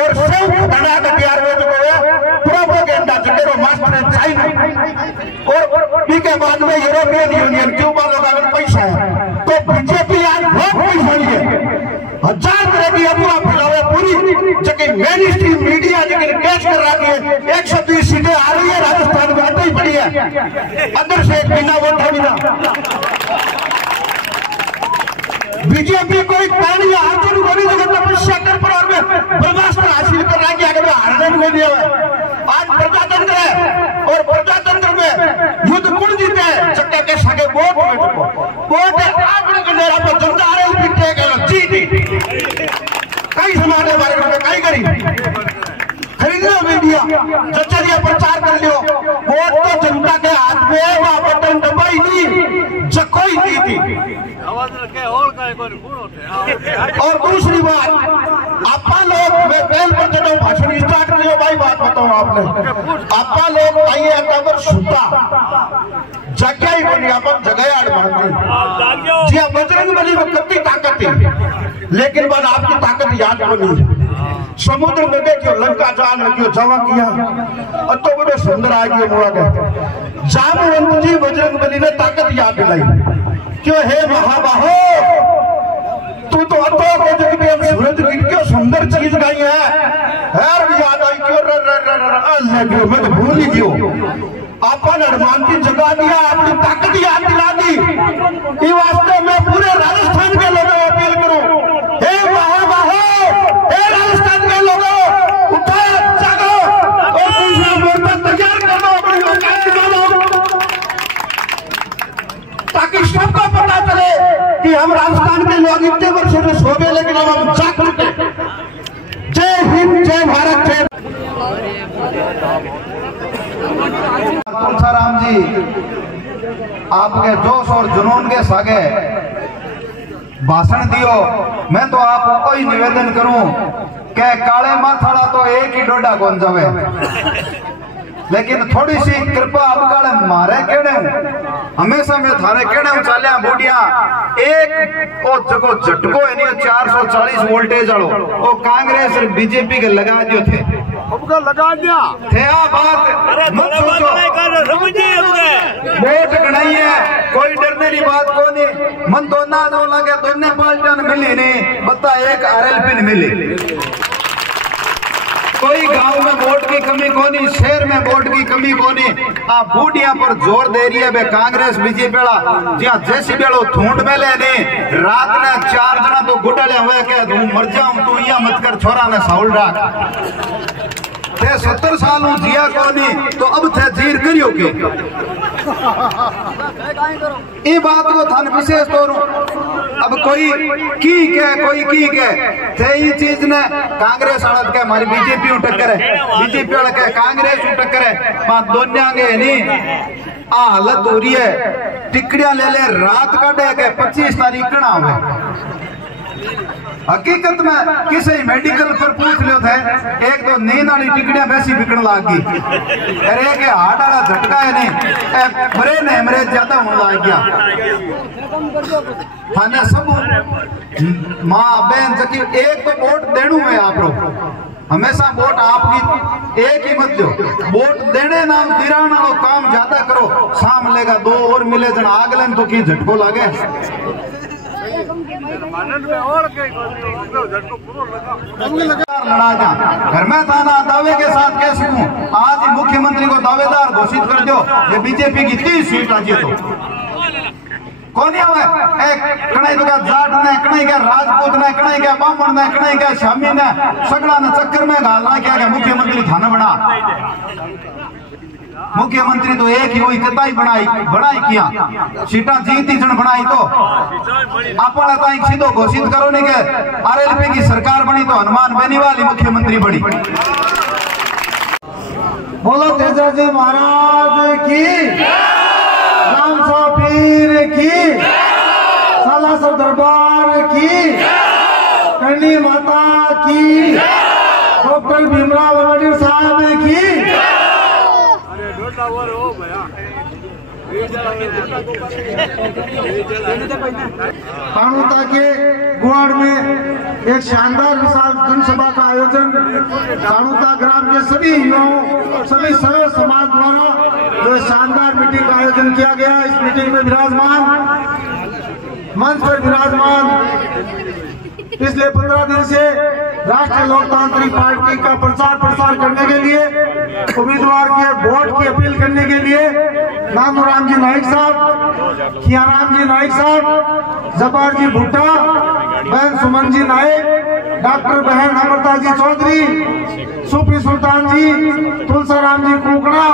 और सब खतरनाक हथियार हुए जो है प्रोपेगेंडा जो करो मास्टर चाइना और पी के बाद में यूरोपियन यूनियन क्यूबा लोग अगर पैसा है तो बीजेपी आज बहुत पैसा लिए हजार तरह की अफवाह फैलावे पूरी जगह मेन स्ट्रीम मीडिया जगह कैच कर रही है 120 सीटें आ रही है राजस्थान में अटई पड़ी है अंदर से एक बिना वोट बिना बीजेपी कोई कारण या अर्जुन को नहीं जगह तपस्या कर पर और में बर्दाश्त हासिल कर रहा है कि अगर हारने में दिया हुआ आज प्रजातंत्र है और प्रजातंत्र में युद्ध कौन जीते हैं चक्का के सगे वोट आपने कंडेरा पर जनता RLP टेक जीती कई समाज बारे में कई करी खरीद लो मीडिया जचरिया प्रचार कर लियो वोट तो जनता के हाथ में वहां बटन दबाई नहीं जकोई दी थी। और दूसरी बात आपा लोग मैं पहल पर चलो भाषण स्टार्ट करियो भाई बात बताऊं आपने आपा लोग आइए अगर सुता जगह ही बनी अपन जगह आड़ बांधी जी बजरंग बली में कितनी ताकत थी लेकिन बाद आपकी ताकत याद बनी समुद्र में देखियो लंका जान रखियो जवा किया तो बड़े सुंदर आ गए मुआ गए जामवंत जी बजरंग बली ने ताकत याद दिलाई क्यों हे महाबाहो तू तो सूरज क्यों सुंदर चीज गई है याद आई क्यों मैं तो भूल ही क्यों अपन हनुमान की जगह दिया अपनी ताकत याद दिला दी वास्ते में पूरे राजस्थान के लोगों को अपील करूं हे महाबाहो हे राजस्थान के लोगों उठो जागो और दूसरा मोर्चा तैयार कर दो अपनी औकात दिखाओ ताकि सबको पता चले कि हम राजस्थान के लोग इतने वर्षों से सो गए लेकिन अब हम जागरूक हैं। जय हिंद जय भारत जय तुलसाराम जी आपके जोश और जुनून के सागे भाषण दियो मैं तो आपको कोई निवेदन करूं कि काले माथाड़ा तो एक ही डोडा कौन जावे लेकिन थोड़ी सी कृपा आप काले मारे केड़े हमेशा में थारे केड़े चालिया बूढ़िया एक ओ जगो झटको है नहीं 440 वोल्टेज वालो ओ कांग्रेस और बीजेपी के लगा दियो थे हमको लगा दिया थे आ बात मत सोचो वोट गणाई है कोई डरने की बात को नहीं मन दोना दो लगे दोनों पार्टियां मिली नहीं बता एक RLP मिली कोई गांव में वोट की कमी कोनी शहर में वोट की कमी कोनी आप बूढ़िया पर जोर दे रही है बे कांग्रेस बीजेपी जहाँ जैसी बेड़ो थूंड में ले नहीं रात ने 4 जना तो गुडलिया हुए के तू मर जाऊं तू यहाँ मत कर छोरा ने साउल राख 70 साल जिया कोनी तो अब थे जीर करियो के ये बात को थान विशेष तौर अब कोई की थे ये चीज ने कांग्रेस आड़त के हमारी बीजेपी टक्कर है, बीजेपी वाला के कांग्रेस टक्कर है, बात दोनों आगे नहीं आ हालत हो रही है। टिकड़ियां ले ले रात काटे के 25 तारीख कना हुए। हकीकत में किसी मेडिकल पर पूछ लियो थे, एक तो नींद वाली टिकड़ियां वैसी बिकने लग गई, अरे के हार्ट वाला झटका है नहीं, ब्रेन हेमरेज ज्यादा होने लग गया। थाने सब माँ बहन सकी एक तो वोट देनू है आप लोग, हमेशा वोट आपकी एक ही मत दो, वोट देने नाम दिराना तो काम ज्यादा करो, शाम लेगा 2 और मिले जन आगलन तो की झटको लगे। लड़ा जा घर में था ना दावे के साथ कह सकूं, आज ही मुख्यमंत्री को दावेदार घोषित कर दो, ये बीजेपी की 30 सीट आ तो कौन है एक कणाई तो क्या जाट ने, कणाई क्या राजपूत ने, कणाई क्या बामण ने, कणाई क्या शामी ने, सगड़ा ने चक्कर में घालना क्या मुख्यमंत्री थाना बना। मुख्यमंत्री तो एक ही हुई कताई बनाई किया, सीटा जीती जन बनाई तो अपना ताई सीधो घोषित करो नहीं के आरएलपी की सरकार बनी तो हनुमान बेनीवाल मुख्यमंत्री बनी। बोलो तेजाजी महाराज की, राम साहब पीर की, साला सब दरबार की, करनी माता की, डॉक्टर भीमराव अम्बेडकर साहब की। कानूता के गुआड़ में एक शानदार विशाल जनसभा का आयोजन कानूता ग्राम के सभी युवाओं, सभी सर्व समाज द्वारा जो शानदार मीटिंग का आयोजन किया गया। इस मीटिंग में विराजमान, मंच पर विराजमान पिछले 15 दिन से राष्ट्रीय लोकतांत्रिक पार्टी का प्रचार प्रसार करने के लिए, उम्मीदवार के वोट की अपील करने के लिए नानूराम जी नाइक साहब, खियाराम जी नाइक साहब, जबार जी भुट्टा, बहन सुमन जी नाइक, डॉक्टर बहन अमृता जी चौधरी, सूफी सुल्तान जी, तुलसाराम जी कुकड़ा,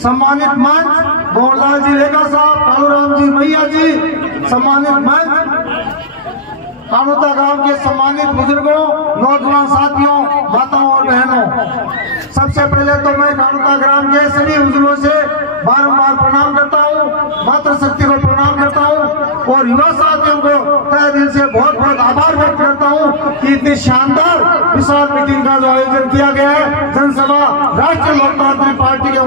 सम्मानित मंच मोहनलाल जी लेगा साहब, कालूराम जी मैया जी, सम्मानित मंच कानूता गांव के सम्मानित बुजुर्गों, नौजवान साथियों, माताओं और बहनों, सबसे पहले तो मैं कानूता ग्राम के सभी बुजुर्गों से बारंबार प्रणाम करता हूँ, मातृशक्ति को प्रणाम करता हूँ और युवा साथियों को तहे दिल से बहुत बहुत आभार व्यक्त करता हूँ कि इतनी शानदार विशाल मीटिंग का जो आयोजन किया गया है, जनसभा राष्ट्रीय लोकतांत्रिक पार्टी के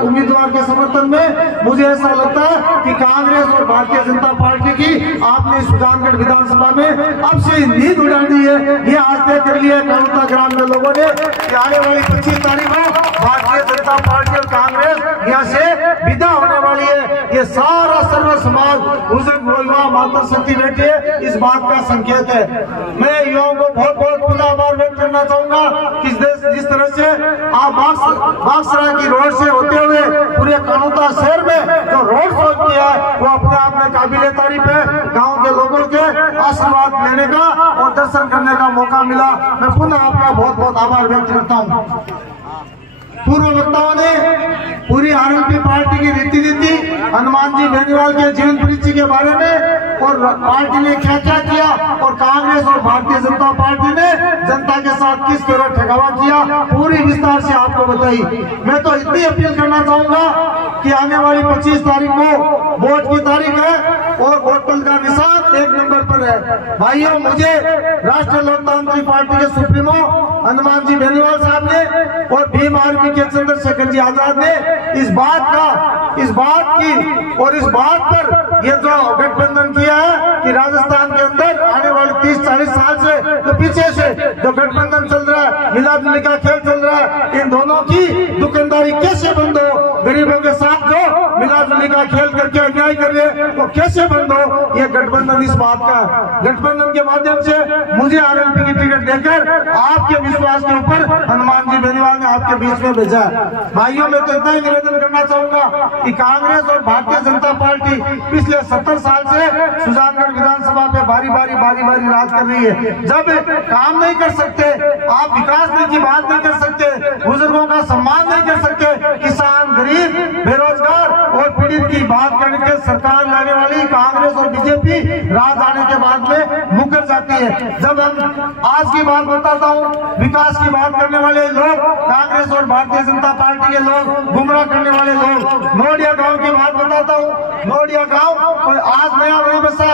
उम्मीदवार के समर्थन में। मुझे ऐसा लगता है कि कांग्रेस और भारतीय जनता पार्टी की आपने सुजानगढ़ विधानसभा में अब से नींद उड़ानी है, ये आज तय कर लिया है कानूता ग्राम के लोगों ने कि आने वाली 25 तारीख को भारतीय जनता पार्टी और कांग्रेस यहाँ से विदा होने वाली है। ये सारा सर्व समाज बुजुर्ग युवा मातृशक्ति बैठे इस बात का संकेत है। मैं युवाओं को बहुत बहुत पुनः आभार व्यक्त करना चाहूंगा कि जिस तरह से आप बागसरा की रोड से होते हुए पूरे कानूता शहर में जो रोड शो किया है वो अपने आप में काबिले तारीफ है। गाँव के लोगों के आशीर्वाद लेने का और दर्शन करने का मौका मिला, मैं पुनः आपका बहुत बहुत आभार व्यक्त करता हूँ। पूर्व वक्ताओं ने पूरी आरएलपी पार्टी की रीति नीति, हनुमान जी बेनीवाल के जीवन परिचय के बारे में और पार्टी ने क्या क्या किया और कांग्रेस और भारतीय जनता पार्टी ने जनता के साथ किस तरह ठगावा किया, पूरी विस्तार से आपको बताई। मैं तो इतनी अपील करना चाहूंगा कि आने वाली 25 तारीख को वोट की तारीख है और वोट का निशान 1 नंबर पर है। भाइयों, मुझे राष्ट्रीय लोकतांत्रिक पार्टी के सुप्रीमो हनुमान जी बेनीवाल साहब ने और भीम आर्मी के चंद्रशेखर जी आजाद ने इस बात पर ये जो गठबंधन किया है कि राजस्थान के अंदर आने वाले 30-40 साल से जो पीछे से जो गठबंधन चल रहा है, मिलाजुली का खेल चल रहा है, इन दोनों की दुकानदारी कैसे बंद हो, गरीबों के साथ जो मिलाजुली का खेल करके अन्याय कर रहे वो कैसे बंद हो, ये गठबंधन इस बात का है। गठबंधन के माध्यम से मुझे आरएलपी की टिकट देकर आपके विश्वास के ऊपर हनुमान जी बेनीवाल ने आपके बीच में भेजा है। भाइयों, मैं तो इतना ही निवेदन करना चाहूंगा कि कांग्रेस और भारतीय जनता पार्टी पिछले 70 साल से सुजानगढ़ विधानसभा पे बारी बारी राज कर रही है। जब काम नहीं कर सकते, आप विकास की बात नहीं कर सकते, बुजुर्गों का सम्मान नहीं कर सकते, किसान गरीब है। जब हम आज की बात बताता हूँ, विकास की बात करने वाले लोग कांग्रेस और भारतीय जनता पार्टी के लोग, गुमराह करने वाले लोग, नोडिया गांव की बात बताता हूँ। नोडिया गांव आज नया नहीं बसा,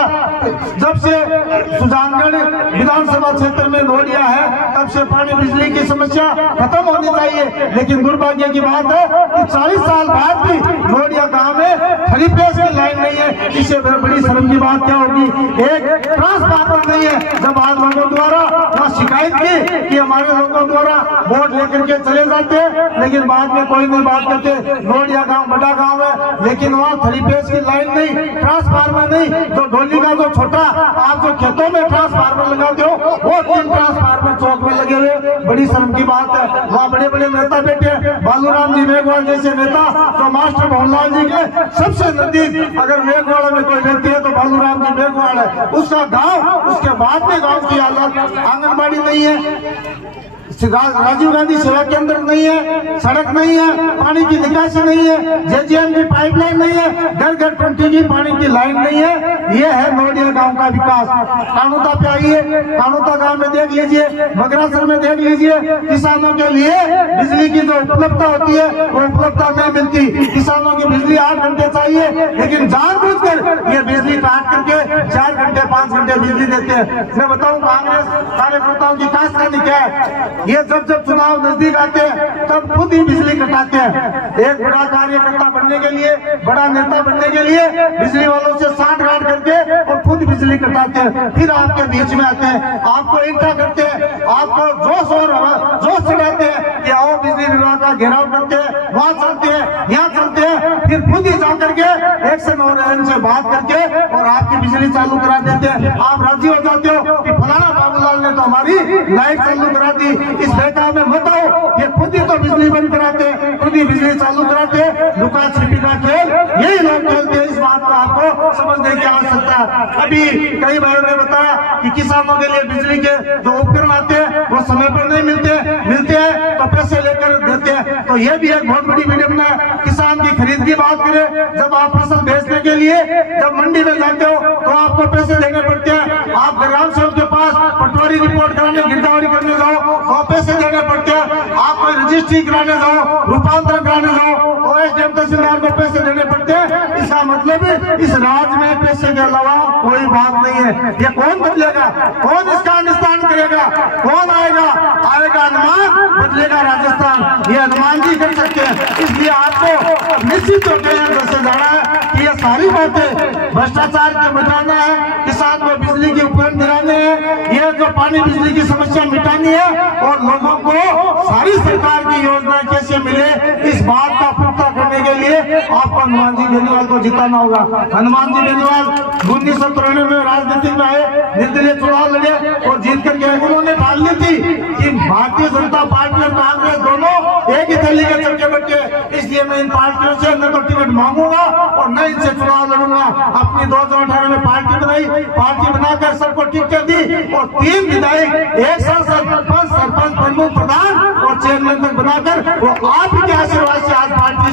जब से सुजानगढ़ विधानसभा क्षेत्र में नोडिया है तब से पानी बिजली की समस्या खत्म होनी चाहिए। लेकिन दुर्भाग्य की बात है कि 40 साल बाद भी नोडिया गांव में खड़ी पेश की लाइन नहीं है। इससे बड़ी शर्म की बात क्या होगी? एक ट्रांसफार्मर नहीं है। जब आज लोगों द्वारा वहाँ शिकायत की कि हमारे लोगों द्वारा वोट लेकर के चले जाते हैं, लेकिन बाद में कोई नहीं बात करते। नोडिया गांव बड़ा गांव है, लेकिन वहाँ खड़ी पेश की लाइन नहीं, ट्रांसफार्मर नहीं। जो डोली का जो छोटा आप जो खेतों में ट्रांसफार्मर लगाते हो, वो 3 ट्रांसफार्मर चौक में लगे हुए, बड़ी शर्म की बात है। वहाँ बड़े बड़े नेता बैठे, बालूराम जी मेघवाल जैसे नेता जो मास्टर भवनलाल जी के सबसे नजदीक, अगर मेघवाड़ा में कोई व्यक्ति है तो बालूराम जी मेघवाल है। उसका गांव, उसके बाद में गांव की हालत, आंगनबाड़ी नहीं है, राजीव गांधी सेवा केंद्र नहीं है, सड़क नहीं है, पानी की निकासी नहीं है, जेजीएम की पाइपलाइन नहीं है, घर घर टंकी की पानी की लाइन नहीं है। ये है नोडिया गांव का विकास। कानूता पे आइए, कानूता गांव में देख लीजिए, मगरासर में देख लीजिए, किसानों के लिए बिजली की जो उपलब्धता होती है वो उपलब्धता नहीं मिलती। किसानों की बिजली 8 घंटे चाहिए, लेकिन जानबूझकर ये बिजली काट करके 4 घंटे 5 घंटे बिजली देते हैं। मैं बताऊं कांग्रेस कार्यकर्ताओं की काशकानी क्या है? ये जब चुनाव नजदीक आते हैं तब खुद ही बिजली कटाते हैं। एक बड़ा कार्यकर्ता बनने के लिए, बड़ा नेता बनने के लिए बिजली वालों से साठ गांठ करके और खुद बिजली कटाते हैं। फिर आपके बीच में आते हैं, आपको इकट्ठा करते हैं, आपको जोश चढ़ाते हैं कि आओ बिजली विभाग का घेराव करते हैं, वहाँ चलते हैं, यहाँ चलते हैं, फिर खुद ही जा करके एक्शन और से बात करके और आपकी बिजली चालू करा देते हैं। आप राजी हो जाते हो कि फलाना बाबूलाल ने तो हमारी लाइट चालू करा दी। इस बेटा में मत आओ, ये खुद ही तो बिजली बंद कराते हैं, खुद ही बिजली चालू कराते हैं। लुका छिपी का खेल यही लोग खेलते हैं। इस बात को आपको समझने की आवश्यकता है। अभी कई भाइयों ने बताया कि किसानों के लिए बिजली के जो उपकरण आते हैं वो समय पर नहीं मिलते हैं तो पैसे लेकर देते हैं। तो ये भी एक बहुत बड़ी विडंबना है। किसान की खरीद की बात करें, जब आप फसल बेचने के लिए जब मंडी में जाते हो तो आपको पैसे देने पड़ते हैं। आप ग्राम सेवक के पास पटवारी रिपोर्ट कराने, गिरदावरी करने जाओ तो पैसे देने पड़ते हैं। आप कोई रजिस्ट्री कराने जाओ, रूपांतरण कराने जाओ तो एसडीएम तहसीलदार को पैसे देने पड़ते हैं। इसका मतलब इस राज्य में पैसे के अलावा कोई बात नहीं है। ये कौन बदलेगा? कौन इसका निस्तारण करेगा? कौन आएगा? अनुमान, बदलेगा राजस्थान। ये हनुमान जी कर सकते हैं। इसलिए आपको निश्चित होकर से जाना है कि ये सारी बातें भ्रष्टाचार के मिटाना है, किसान को बिजली के उपकरण दिलाने हैं, ये जो पानी बिजली की समस्या मिटानी है और लोगों को सारी सरकार की योजनाएं कैसे मिले, इस बात का पुख्ता करने के लिए आपको हनुमान जी बेनीवाल को जिताना होगा। हनुमान जी बेनीवाल 1993 में राजनीति में आए, निर्दलीय चुनाव लड़े और जीत कर गए। उन्होंने ठान ली थी कि भारतीय जनता पार्टी और कांग्रेस दोनों एक ही थैली के चक्के बट्टे, इसलिए मैं इन पार्टियों से न तो टिकट मांगूंगा और न इनसे चुनाव लड़ूंगा। अपनी 2018 में पार्टी बनाई, पार्टी बनाकर सबको टिकट दी और 3 विधायक, 1 सांसद, 5 सरपंच, प्रमुख प्रधान और चेयरमैन तक बनाकर वो आप ही के आशीर्वाद से आज पार्टी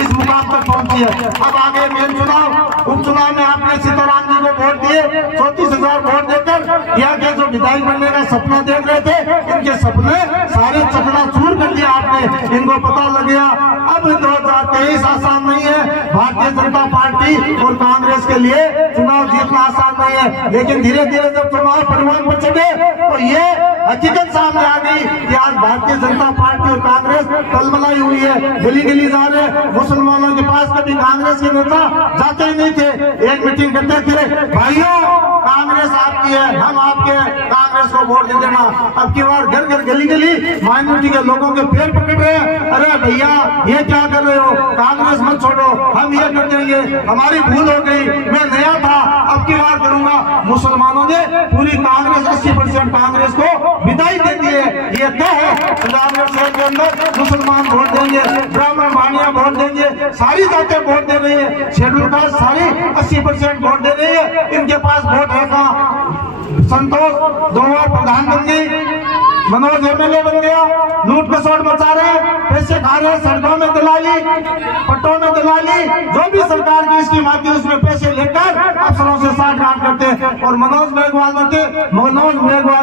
इस मुकाम तक पहुंची है। अब आगे मेन चुनाव, उपचुनाव में आपने सीताराम जी को वोट दिए, 34,000 वोट देकर यहाँ के जो विधायक बनने का सपना देख रहे थे, इनके सपने सारे चकनाचूर कर दिया आपने। इनको पता लग गया अब 2023 आसान नहीं है। भारतीय जनता पार्टी और कांग्रेस के लिए चुनाव जीतना आसान नहीं है, लेकिन धीरे धीरे जब चुनाव परिणाम पर चढ़े तो ये हकीकत सामने आ गई कि आज भारतीय जनता पार्टी और कांग्रेस तलमलाई हुई है। गली गली जा रहे मुसलमानों के पास कभी कांग्रेस के नेता जाते ही नहीं थे, एक मीटिंग करते थे, भाइयों कांग्रेस आपकी है, हम आपके, कांग्रेस को वोट दे देना। अब की बार घर घर गली गली माइनॉरिटी के लोगों के पैर पकड़ रहे हैं, अरे भैया ये क्या कर रहे हो, कांग्रेस मत छोड़ो, हम ये कर देंगे, हमारी भूल हो गई, मैं नया था, अब की बार करूंगा। मुसलमानों ने पूरी कांग्रेस 80% कांग्रेस को विदाई दे दी है। ये तय है सुजानगढ़ शहर के अंदर मुसलमान वोट देंगे, ब्राह्मण भानिया वोट देंगे, सारी जातें वोट दे रही है, शेड्यूल कास्ट सारी 80% वोट दे रही है। इनके पास वोट है कहाँ? संतोष 2 बार प्रधानमंत्री, मनोज एमएलए बन गया, लूट खसोट मचा रहे, पैसे खा रहे, सड़कों में दलाली, पट्टों में दलाली, जो भी सरकार की स्कीम आती है उसमें पैसे लेकर अफसरों से साठ-गांठ करते हैं। और मनोज मेघवाल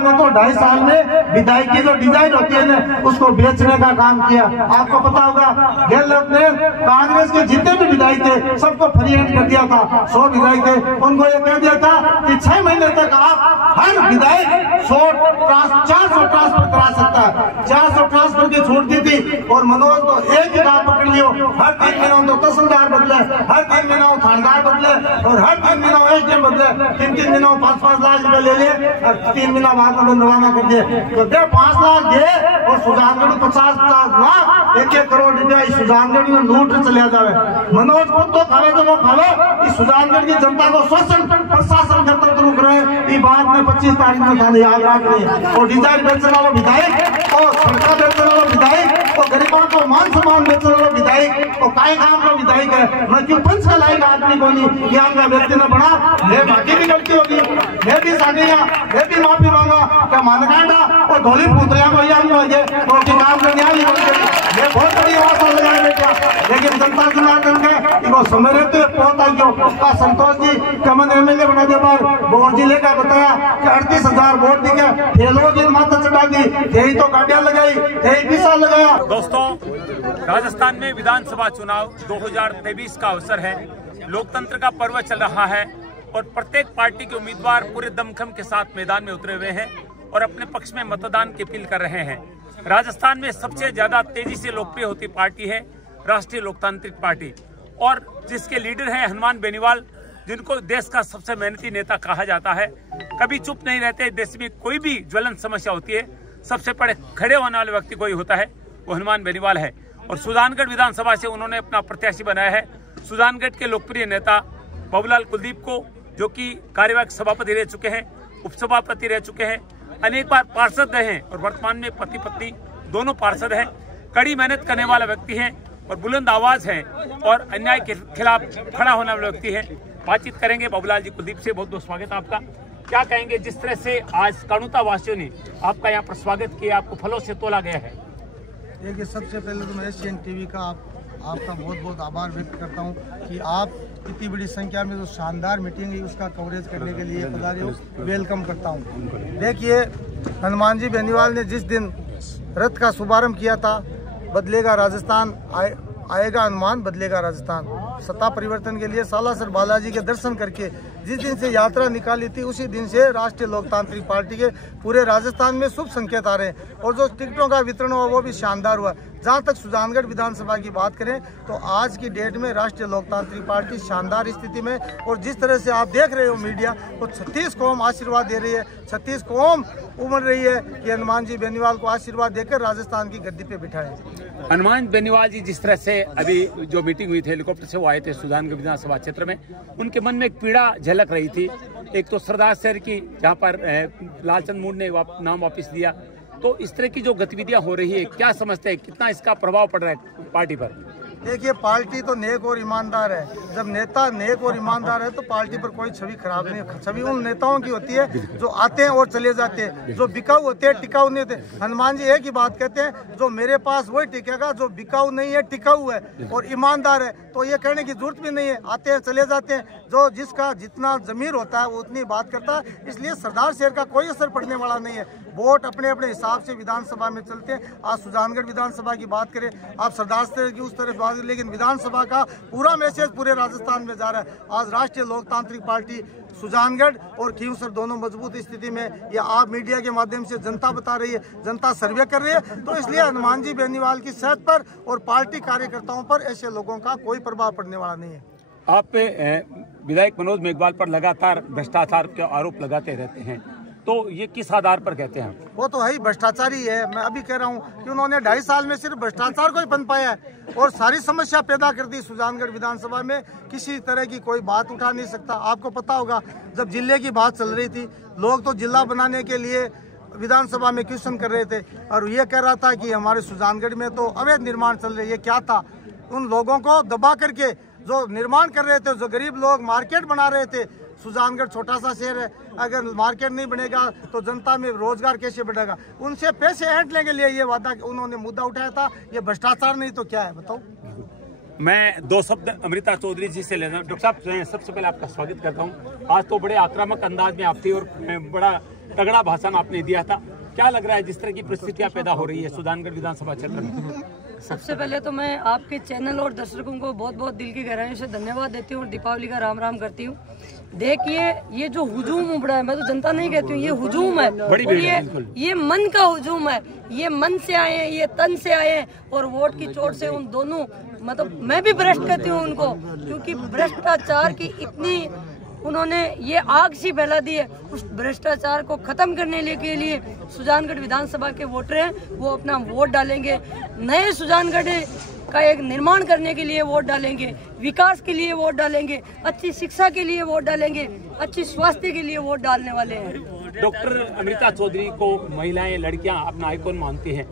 ने तो 2.5 साल में विधायक की जो डिजाइन होती है ना उसको बेचने का काम किया। आपको पता होगा गहलोत ने कांग्रेस के जितने भी विधायक थे सबको फ्री हैंड कर दिया था। 100 विधायक थे, उनको ये कह दिया था कि 6 महीने तक आप हर विधायक 400 ट्रांसफर करा सकता है। 400 ट्रांसफर की छूट दी थी। और मनोज तो एक ही काम पकड़ लियो, हर 3 महीनों तो तहसीलदार बदले, हर 3 महीनों थानेदार बदले और हर 3 महीनों एसडीएम बदले। 3 महीनों 5-5 लाख रुपए ले लिए और 3 महीना बाद में रवाना कर दिए। तो 5 लाख दे और सुजानगढ़ 50-50 लाख 1-1 करोड़ रुपया इस सुजानगढ़ में लूट चले जावे। मनोज खुद तो खावे तो वो खावे, इस सुजानगढ़ की जनता को शोषण प्रशासन खत्म तो रुक रहे। ये बात में 25 तारीख में खाने याद रख रही है। और डिजाइन बेचने वाला विधायक और सड़का बेचने वाला विधायक और गरीबों को मान सम्मान बेचने वाला विधायक और काय काम का विधायक है। मैं क्यों पंच का लाइक आदमी को नहीं ज्ञान का व्यक्ति न बना। मैं बाकी भी गलती होगी, मैं भी सानिया, मैं भी माफी मांगा क्या मानकांडा और धोली पुत्रिया को याद काम करने आई मैं बहुत बड़ी आवाज लगाया बेटा। लेकिन जनता चुनाव करके इनको समझ रहे थे पहुंचा क्यों का संतोष जी कमन एमएलए बना के बाद बोर्ड जिले का बताया कि 38,000 वोट दिखे ठेलों की माथा चढ़ा दी, यही तो गाड़ियां लगाई, यही पिसा लगाया। दोस्तों, राजस्थान में विधानसभा चुनाव 2023 का अवसर है। लोकतंत्र का पर्व चल रहा है और प्रत्येक पार्टी के उम्मीदवार पूरे दमखम के साथ मैदान में उतरे हुए हैं और अपने पक्ष में मतदान की अपील कर रहे हैं। राजस्थान में सबसे ज्यादा तेजी से लोकप्रिय होती पार्टी है राष्ट्रीय लोकतांत्रिक पार्टी और जिसके लीडर हैं हनुमान बेनीवाल, जिनको देश का सबसे मेहनती नेता कहा जाता है। कभी चुप नहीं रहते, देश में कोई भी ज्वलंत समस्या होती है सबसे पहले खड़े होने वाले व्यक्ति कोई होता है, वो हनुमान बेनीवाल है। और सुजानगढ़ विधानसभा से उन्होंने अपना प्रत्याशी बनाया है सुजानगढ़ के लोकप्रिय नेता बाबूलाल कुलदीप को, जो कि कार्यवाहक सभापति रह चुके हैं, उपसभापति रह चुके हैं, अनेक बार पार्षद रहे हैं और वर्तमान में पति पत्नी दोनों पार्षद हैं। कड़ी मेहनत करने वाला व्यक्ति है और बुलंद आवाज है और अन्याय के खिलाफ खड़ा होने वाला व्यक्ति है। बातचीत करेंगे बाबूलाल जी कुलदीप से। बहुत बहुत स्वागत है आपका। क्या कहेंगे जिस तरह से आज कानुता वासियों ने आपका यहाँ पर स्वागत किया, आपको फलों से तोला गया है? देखिए, सबसे पहले तो मैं एशियन टीवी का आपका बहुत बहुत आभार व्यक्त करता हूँ कि आप इतनी बड़ी संख्या में जो शानदार मीटिंग है उसका कवरेज करने के लिए पधारे हो, वेलकम करता हूँ। देखिए, हनुमान जी बेनीवाल ने जिस दिन रथ का शुभारंभ किया था, बदलेगा राजस्थान, आएगा हनुमान, बदलेगा राजस्थान, सत्ता परिवर्तन के लिए सालासर बालाजी के दर्शन करके जिस दिन से यात्रा निकाली थी उसी दिन से राष्ट्रीय लोकतांत्रिक पार्टी के पूरे राजस्थान में शुभ संकेत आ रहे हैं और जो टिकटों का वितरण हुआ वो भी शानदार हुआ। जहां तक सुजानगढ़ विधानसभा की बात करें तो आज की डेट में राष्ट्रीय लोकतांत्रिक पार्टी शानदार स्थिति में, और जिस तरह से आप देख रहे हो मीडिया, तो 36 कौम आशीर्वाद दे रही है, 36 कौम उमड़ रही है कि हनुमान जी बेनीवाल को आशीर्वाद देकर राजस्थान की गद्दी पे बिठाएं। हनुमान बेनीवाल जी जिस तरह से अभी जो मीटिंग हुई थी हेलीकॉप्टर से वो आए थे सुजानगढ़ विधानसभा क्षेत्र में, उनके मन में एक पीड़ा झलक रही थी। एक तो सरदार शहर की जहाँ पर लालचंद मूड ने नाम वापस लिया, तो इस तरह की जो गतिविधियां हो रही है क्या समझते हैं, कितना इसका प्रभाव पड़ रहा है पार्टी पर? देखिए, पार्टी तो नेक और ईमानदार है। जब नेता नेक और ईमानदार है तो पार्टी पर कोई छवि खराब नहीं। छवि उन नेताओं की होती है जो आते हैं और चले जाते हैं, जो बिकाऊ होते हैं, टिकाऊ नहीं होते। हनुमान जी एक ही बात कहते हैं, जो मेरे पास वही टिकेगा, जो बिकाऊ नहीं है, टिकाऊ है और ईमानदार है। तो ये कहने की जरूरत भी नहीं है, आते हैं चले जाते हैं। जो जिसका जितना जमीर होता है वो उतनी बात करता है, इसलिए सरदार शहर का कोई असर पड़ने वाला नहीं है। वोट अपने अपने हिसाब से विधानसभा में चलते हैं। आज सुजानगढ़ विधानसभा की बात करें, आप सरदार शहर की उस तरफ बात, लेकिन विधानसभा का पूरा मैसेज पूरे राजस्थान में जा रहा है। आज राष्ट्रीय लोकतांत्रिक पार्टी सुजानगढ़ और खींवसर दोनों मजबूत स्थिति में, या आप मीडिया के माध्यम से जनता बता रही है, जनता सर्वे कर रही है, तो इसलिए हनुमान जी बेनीवाल की सेहत पर और पार्टी कार्यकर्ताओं पर ऐसे लोगों का कोई प्रभाव पड़ने वाला नहीं है। आप पे विधायक मनोज मेघवाल पर लगातार भ्रष्टाचार के आरोप लगाते रहते हैं, तो ये किस आधार पर कहते हैं? वो तो है ही भ्रष्टाचारी है। मैं अभी कह रहा हूँ कि उन्होंने 2.5 साल में सिर्फ भ्रष्टाचार को ही पनपाया है और सारी समस्या पैदा कर दी। सुजानगढ़ विधानसभा में किसी तरह की कोई बात उठा नहीं सकता। आपको पता होगा, जब जिले की बात चल रही थी, लोग तो जिला बनाने के लिए विधानसभा में क्वेश्चन कर रहे थे और ये कह रहा था कि हमारे सुजानगढ़ में तो अवैध निर्माण चल रहे हैं। ये क्या था? उन लोगों को दबा करके जो निर्माण कर रहे थे, जो गरीब लोग मार्केट बना रहे थे, सुजानगढ़ छोटा सा शहर है, अगर मार्केट नहीं बनेगा तो जनता में रोजगार कैसे बढ़ेगा? उनसे पैसे ऐंठने के लिए ये वादा उन्होंने मुद्दा उठाया था, ये भ्रष्टाचार नहीं तो क्या है बताओ। मैं दो शब्द अमृता चौधरी जी से ले रहा हूँ। डॉक्टर साहब, सबसे पहले आपका स्वागत करता हूँ। आज तो बड़े आक्रामक अंदाज में आप थी और बड़ा तगड़ा भाषण आपने दिया था। क्या लग रहा है जिस तरह की परिस्थितियां पैदा हो रही है सुजानगढ़ विधानसभा क्षेत्र में? सबसे पहले तो मैं आपके चैनल और दर्शकों को बहुत बहुत दिल की गहराइयों से धन्यवाद देती हूँ और दीपावली का राम राम करती हूँ। देखिए, ये जो हुजूम उमड़ा है, मैं तो जनता नहीं कहती हूँ, ये हुजूम है और ये मन का हुजूम है। ये मन से आए हैं, ये तन से आए हैं और वोट की चोट से उन दोनों, मतलब मैं भी भ्रष्ट कहती हूँ उनको, क्योंकि भ्रष्टाचार की इतनी उन्होंने ये आग सी फैला दी है। उस भ्रष्टाचार को खत्म करने के लिए सुजानगढ़ विधानसभा के वोटर हैं वो अपना वोट डालेंगे, नए सुजानगढ़ का एक निर्माण करने के लिए वोट डालेंगे, विकास के लिए वोट डालेंगे, अच्छी शिक्षा के लिए वोट डालेंगे, अच्छी स्वास्थ्य के लिए वोट डालने वाले हैं। डॉक्टर अमृता चौधरी को महिलाएं, लड़कियां अपना आइकॉन मानती हैं।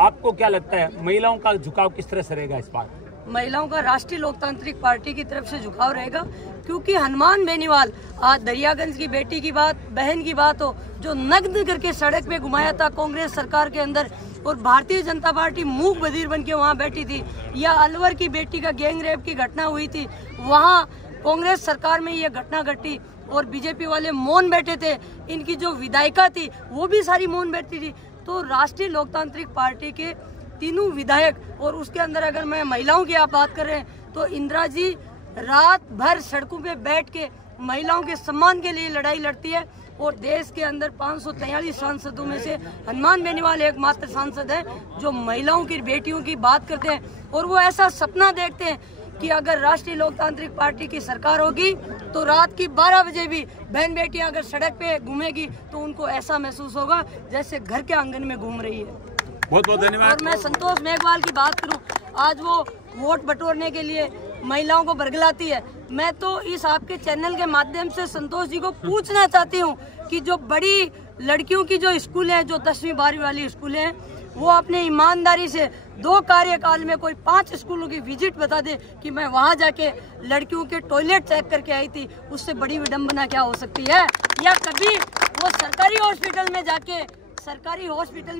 आपको क्या लगता है महिलाओं का झुकाव किस तरह से रहेगा इस बार? महिलाओं का राष्ट्रीय लोकतांत्रिक पार्टी की तरफ से झुकाव रहेगा, क्योंकि हनुमान बेनीवाल, आज दरियागंज की बेटी की बात, बहन की बात हो, जो नग्न करके सड़क पे घुमाया था कांग्रेस सरकार के अंदर, और भारतीय जनता पार्टी मूक बधिर बन के वहाँ बैठी थी, या अलवर की बेटी का गैंग रेप की घटना हुई थी, वहाँ कांग्रेस सरकार में ये घटना घटी और बीजेपी वाले मौन बैठे थे। इनकी जो विधायिका थी वो भी सारी मौन बैठी थी। तो राष्ट्रीय लोकतांत्रिक पार्टी के तीनों विधायक, और उसके अंदर अगर मैं महिलाओं की आप बात कर रहे हैं तो इंदिरा जी रात भर सड़कों पे बैठ के महिलाओं के सम्मान के लिए लड़ाई लड़ती है, और देश के अंदर 543 सांसदों में से हनुमान बेनीवाल एकमात्र सांसद है जो महिलाओं की, बेटियों की बात करते हैं, और वो ऐसा सपना देखते हैं कि अगर राष्ट्रीय लोकतांत्रिक पार्टी की सरकार होगी तो रात की 12 बजे भी बहन बेटियां अगर सड़क पे घूमेगी तो उनको ऐसा महसूस होगा जैसे घर के आंगन में घूम रही है। बहुत बहुत धन्यवाद। और मैं संतोष मेघवाल की बात करूं, आज वो वोट बटोरने के लिए महिलाओं को बरगलाती है। मैं तो इस आपके चैनल के माध्यम से संतोष जी को पूछना चाहती हूं कि जो बड़ी लड़कियों की जो स्कूलें हैं, जो 10वीं 12वीं वाली स्कूलें हैं, वो अपने ईमानदारी से 2 कार्यकाल में कोई 5 स्कूलों की विजिट बता दे कि मैं वहां जाके लड़कियों के टॉयलेट चेक करके आई थी। उससे बड़ी विडंबना क्या हो सकती है? या कभी वो सरकारी हॉस्पिटल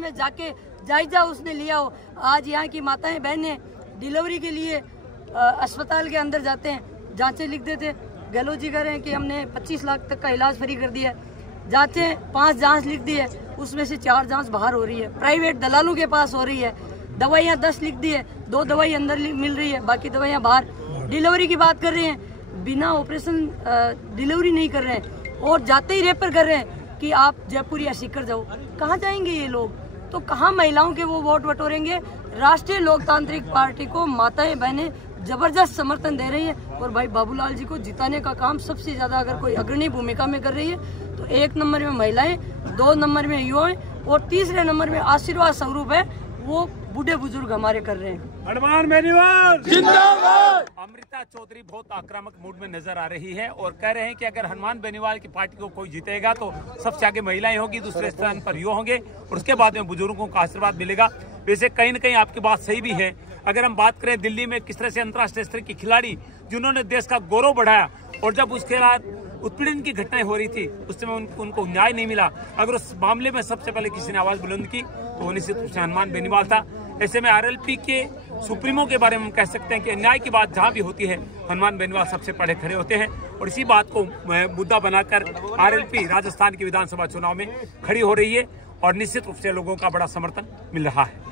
में जाके जायजा उसने लिया हो? आज यहाँ की माताएं बहनें डिलीवरी के लिए अस्पताल के अंदर जाते हैं, जांचें लिख देते, गहलोत जी कह रहे हैं कि हमने 25 लाख तक का इलाज फ्री कर दिया है। जांचें 5 जांच लिख दी है, उसमें से 4 जांच बाहर हो रही है, प्राइवेट दलालों के पास हो रही है। दवाइयाँ 10 लिख दी है, 2 दवाई अंदर मिल रही है, बाकी दवाइयाँ बाहर। डिलीवरी की बात कर रहे हैं, बिना ऑपरेशन डिलीवरी नहीं कर रहे हैं, और जाते ही रेफर कर रहे हैं कि आप जयपुर या सीकर जाओ। कहाँ जाएंगे ये लोग? तो कहाँ महिलाओं के वो वोट बटोरेंगे? राष्ट्रीय लोकतांत्रिक पार्टी को माताएं बहनें जबरदस्त समर्थन दे रही है, और भाई बाबूलाल जी को जिताने का काम सबसे ज्यादा अगर कोई अग्रणी भूमिका में कर रही है तो 1 नंबर में महिलाएं, 2 नंबर में युवाएं, और 3रे नंबर में आशीर्वाद स्वरूप है वो बूढ़े बुजुर्ग हमारे कर रहे हैं। हनुमान बेनीवाल जिंदाबाद। अमृता चौधरी बहुत आक्रामक मूड में नजर आ रही है और कह रहे हैं कि अगर हनुमान बेनीवाल की पार्टी को कोई जीतेगा तो सबसे आगे महिलाएं होगी, दूसरे स्थान पर युवा होंगे और उसके बाद में बुजुर्गों का आशीर्वाद मिलेगा। वैसे कहीं न कहीं आपकी बात सही भी है। अगर हम बात करें दिल्ली में किस तरह से अंतर्राष्ट्रीय स्तर की खिलाड़ी जिन्होंने देश का गौरव बढ़ाया, और जब उसके बाद उत्पीड़न की घटनाएं हो रही थी उस समय उनको न्याय नहीं मिला, अगर उस मामले में सबसे पहले किसी ने आवाज बुलंद की तो वो निश्चित रूप से हनुमान बेनीवाल था। ऐसे में आरएलपी के सुप्रीमो के बारे में हम कह सकते हैं कि न्याय की बात जहां भी होती है हनुमान बेनीवाल सबसे पहले खड़े होते हैं, और इसी बात को मुद्दा बनाकर आरएलपी राजस्थान की विधानसभा चुनाव में खड़ी हो रही है और निश्चित रूप से लोगों का बड़ा समर्थन मिल रहा है।